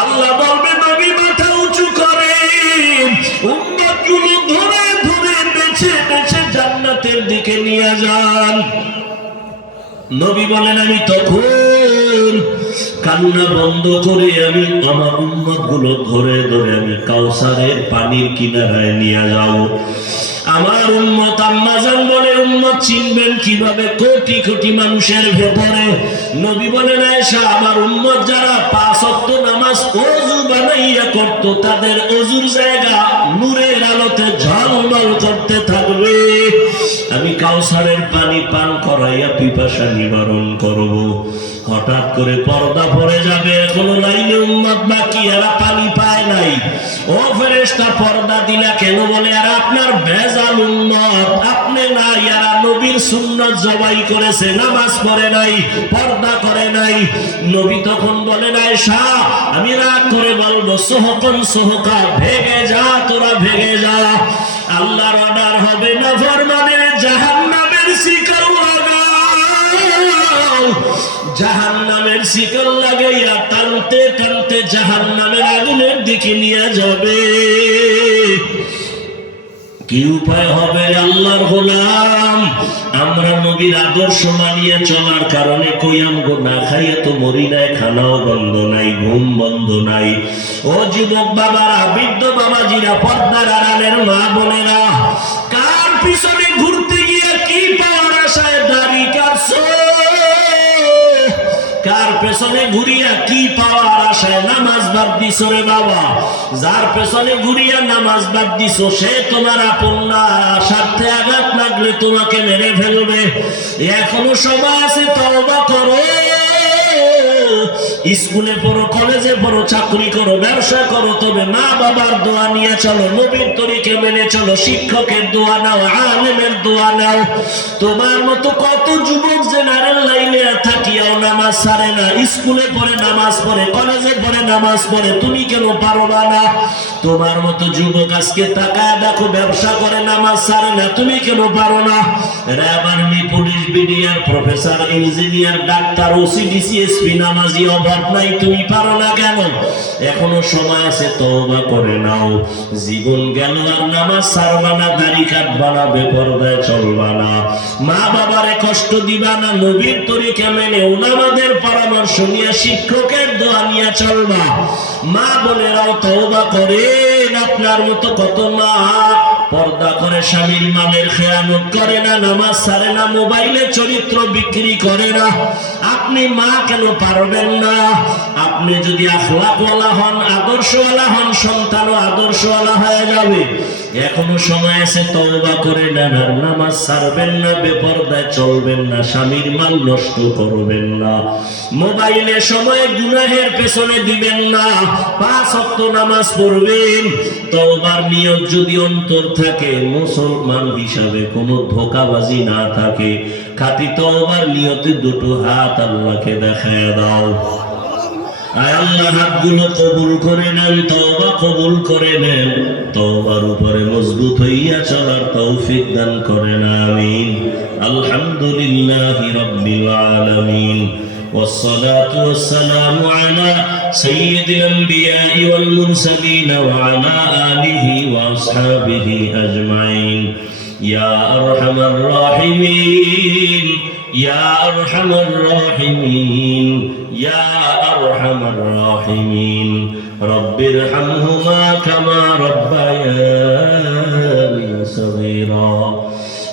আল্লাহ বলবে, নবী মাথা উঁচু করেন, উম্মতগুলো ধরে ধরে বেছে বেছে জান্নাতের দিকে নিয়ে যান। নবী বলেন, আমি তখন কান্না বন্ধ করে আমি আমার উম্মতগুলো ধরে ধরে আমি কাউসারের পানির কিনারায় নিয়ে যাব। আমার উম্মত, আম্মা জান বলে, উম্মত চিনবেন কিভাবে? কোটি কোটি মানুষের ভেতরে। নবী বলেন, আয়েশা, আমার উম্মত যারা 5 ওয়াক্ত নামাজ ওযু বানাইয়া করত, তাদের ওযুর জায়গা নূরের আলোতে ঝলমল করতে থাকবে। আমি কাউসারের পানি পান করাইয়া পিপাসা নিবারণ করব। হঠাৎ করে পর্দা পড়ে যাবে, এখনো লাইনে উম্মত বাকি, এরা পানি পায় নাই। ও ফেরেশতা, পর্দা দিলা কেন? বলে, আর আপনার ভেজাল উম্মত, আপনি না, এরা নবীর সুন্নাত জবাই করেছে, নামাজ পড়ে নাই, পর্দা করে নাই। নবী তখন বলেন, আয়েশা, আমি রাগ করে বলবো, সোহকন সোহকা, ভেগে যা, তোরা ভেগে যা। আল্লাহর অর্ডার হবে, না ফরমানের জাহান্নামের শিকল লাগাও। জাহান্নামের শিকল লাগাইয়া টানতে টানতে জাহান্নামের আগুনের দিকে নিয়ে যাবে। কি উপায় হবে? আল্লাহর গোলাম, আমরা নবীর আদর্শ মানিয়ে চলার কারণে কই আমগো না খাইয়া তো মরি নাই, খানাও বন্ধ নাই, ঘুম বন্ধ নাই। ও যুবক বাবারা, বৃদ্ধ বাবাজিরা, পর্দার আড়ালের মা বোনেরা, কার পিছনে ঘুরতে গিয়ে কি পাওয়ার আশায় দাড়ি কাটছো? কার পেছনে ঘুরিয়া কি পাওয়ার আশায় নামাজ বাদ দিছো রে বাবা? যার পেছনে ঘুরিয়া নামাজ বাদ দিছো সে তোমার আপন না, স্বার্থে আঘাত লাগলে তোমাকে মেরে ফেলবে। এখনো সময় আছে, তওবা করো। স্কুলে পড়ো, কলেজে পড়ো, চাকরি করো, ব্যবসা করো, তবে মা বাবার দোয়া নিয়ে চলো, নবীর তরিকে মেনে চলো, শিক্ষকের দোয়া নাও, আলেমের দোয়া নাও। তোমার মতো কত যুবক জেনারেল লাইনে থাকিয়াও নামাজ ছাড়ে না, স্কুলে পড়ে নামাজ পড়ে, কলেজে পড়ে নামাজ পড়ে, তুমি কেন পারবা না? তোমার মতো যুবক আজকে তাকায় দেখো, ব্যবসা করে নামাজ ছাড়ে না, তুমি কেন পারো না? RAB, army, police, BDR, professor, engineer, doctor, OC, DC, SP নামাজি অভাব নাই, তুমি পারো না কেন? এখনো সময় আছে, তওবা করে নাও। জীবন গেল আর নামাজ ছাড়বা না, দাড়ি কাটবা না, বেপরদায় চলবা না, মা বাবারে কষ্ট দিবা না, নবীর তরিকা মেনে উলামাদের পরামর্শ নিয়ে, শিক্ষকের দোয়া নিয়ে চলবা। মা বোনেরাও তওবা করেন। আপনার মতো কত মা পর্দা করে স্বামীর মালের খেয়ানত করে না, নামাজ ছাড়ে না, মোবাইলে চরিত্র বিক্রি করে না। আপনি মা কেন পারবেন না? আপনি যদি আখলাকওয়ালা হন, আদর্শওয়ালা হন, সন্তানও আদর্শওয়ালা হয়ে যাবে। এখনো সময় আছে, তওবা করে নেন, আর নামাজ ছাড়বেন না, বেপরদায় চলবেন না, স্বামীর মাল নষ্ট করবেন না, মোবাইলে সময় গুনাহের পেছনে দিবেন না, 5 ওয়াক্ত নামাজ পড়বেন। তওবার নিয়ত যদি অন্তর থাকে, মুসলমান হিসাবে কোনো ধোঁকাবাজি না থাকে, খাঁটি তওবার নিয়তে দুটো হাত আল্লাহকে দেখায় দাও। আয় আল্লাহ, হাতগুলো কবুল করে নেন, তওবা কবুল করে নেন, তওবার উপরে মজবুত হইয়া চলার তৌফিক দান করেন, আমিন। আলহামদুলিল্লাহি রাব্বিল আলামিন, والصلاة والسلام على سيد الأنبياء والمرسلين وعلى آله وأصحابه أجمعين. يا أرحم الراحمين، يا أرحم الراحمين، يا أرحم الراحمين. رب ارحمهما كما ربياني صغيرا.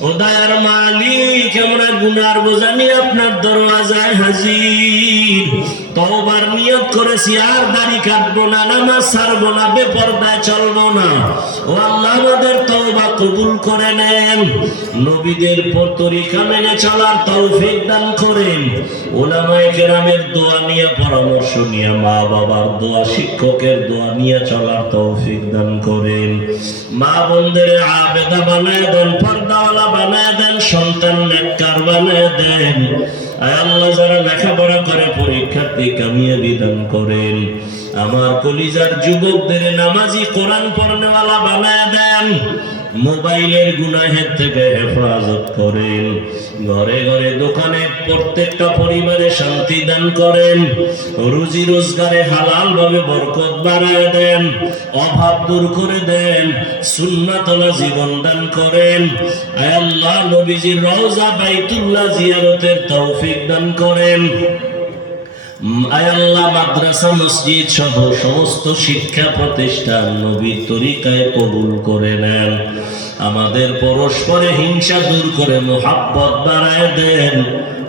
ও দয়ার মালিক, আমরা গুনার বোঝা নিয়ে আপনার দরওয়াজায় হাজির। তওবার নিয়ত করেছি, আর দাড়ি কাটবো না, নামাজ ছাড়বো না, বেপরদায় চলবো না। ও আল্লাহ, আমাদের তওবা কবুল করে নেন। নবীদের তরিকা মেনে চলার তৌফিক দান করেন। উলামায়ে কেরামের দোয়া নিয়ে, পরামর্শ নিয়ে, মা বাবার দোয়া, শিক্ষকের দোয়া নিয়ে চলার তৌফিক দান করেন। মা বোনদের আবেদা বানায় দেন, পর্দাওয়ালা বানায় দেন, সন্তান নেককার বানায় দেন। আয় আল্লাহ, যারা লেখাপড়া করে পরীক্ষার্থী কামিয়াবি দান করেন। আমার কলিজার যুবকদের নামাজি কোরআন পড়নেওয়ালা বানায় দেন। মোবাইলের গুনাহের থেকে হেফাজত করেন। ঘরে ঘরে দোকানে প্রত্যেকটা পরিবারে শান্তি দান করেন। রুজি রোজগারে হালাল ভাবে বরকত বাড়ায় দেন, অভাব দূর করে দেন, সুন্নাতওয়ালা জীবন দান করেন। আয় আল্লাহ, নবীজির রওজা বাইতুল্লাহ জিয়ারতের তৌফিক দান করেন। আয় আল্লাহ, মাদ্রাসা মসজিদ সহ সমস্ত শিক্ষা প্রতিষ্ঠান নবীর তরিকায় কবুল করে নেন। আমাদের পরস্পরে হিংসা দূর করে মুহাব্বত বাড়ায় দেন।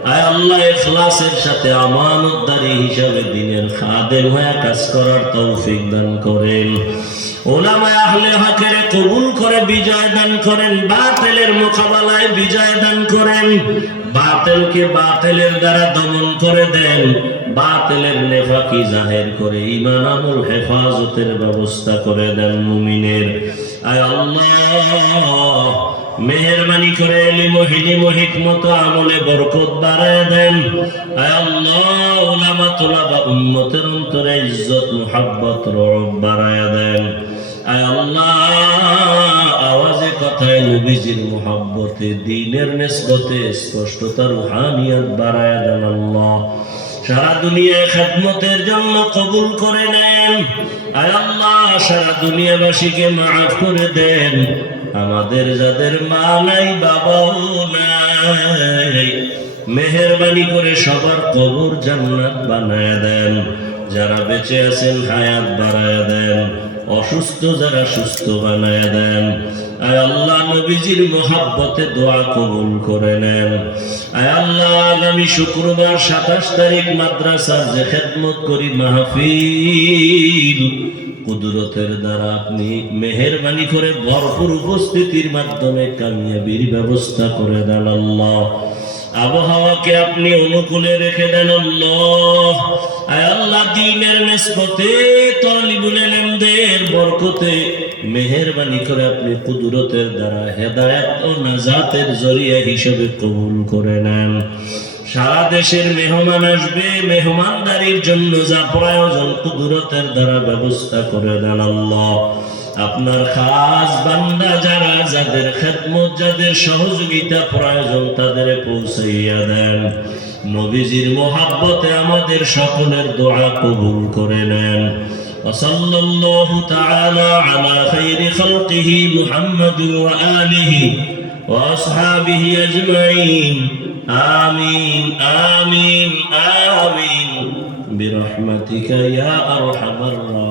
আয় আল্লাহ, ইখলাসের সাথে আমানতদারি হিসাবে দিনের খাদেম হয়ে কাজ করার তৌফিক দান করেন। উলামায়ে আহলে হকের কবুল করে বিজয় দান করেন। বাতিলের মোকাবেলায় বিজয় দান করেন। বাতিলকে বাতিলের দ্বারা দমন করে দেন। বাতিলের নেফাকি জাহের করে ঈমান আমল হেফাজতের ব্যবস্থা করে দেন মুমিনের। আয় আল্লাহ, মেহেরবানি করে ইলম ও হিকমত আমলে বরকত বাড়ায় দেন। আয় আল্লাহ, উলামা তুলাবা উম্মতের অন্তরে ইজ্জত মুহাব্বত রব বাড়ায় দেন। আয় আল্লাহ, আওয়াজে কথায় নবীজির মুহাব্বতে, দ্বীনের নিসবতে স্পষ্টতা রুহানিয়ত বাড়ায় দেন। আল্লাহ, সারা দুনিয়ায় খেদমতের জন্য কবুল করে নেন। আয় আল্লাহ, সারা দুনিয়াবাসীকে মাফ করে দেন। আমাদের যাদের মা নাই, বাবাও নাই, মেহেরবানি করে সবার কবর জান্নাত বানায় দেন। যারা বেঁচে আছেন হায়াত বাড়ায় দেন। অসুস্থ যারা সুস্থ বানায় দেন। আয় আল্লাহ, নবীজির মুহাব্বতে দোয়া কবুল করে নেন। আয় আল্লাহ, আগামী শুক্রবার 27 তারিখ মাদ্রাসার যে খেদমত করি মাহফিল, কুদরতের দ্বারা আপনি মেহেরবানি করে ভরপুর উপস্থিতির মাধ্যমে কামিয়াবির ব্যবস্থা করে দেন। আল্লাহ, আবহাওয়াকে আপনি অনুকূলে রেখে দেন। আল্লাহ, আয় আল্লাহ, দ্বীনের নিসবতে, তালিবুল ইলমদের বরকতে মেহেরবানি করে আপনি কুদরতের দ্বারা হেদায়েত ও নাজাতের জরিয়া হিসেবে কবুল করে নেন। সারা দেশের মেহমান আসবে, মেহমানদারির জন্য যা প্রয়োজন কুদরতের দ্বারা ব্যবস্থা করে দেন। আল্লাহ, আপনার খাস বান্দা যারা, যাদের খেদমত, যাদের সহযোগিতা প্রয়োজন, তাদের পৌঁছাইয়া দেন। নবীজির মুহাব্বতে আমাদের সকলের দোয়া কবুল করে নেন। وصلى الله تعالى على خير خلقه محمد وآله وأصحابه أجمعين. آمين آمين آمين برحمتك يا أرحم الراحمين.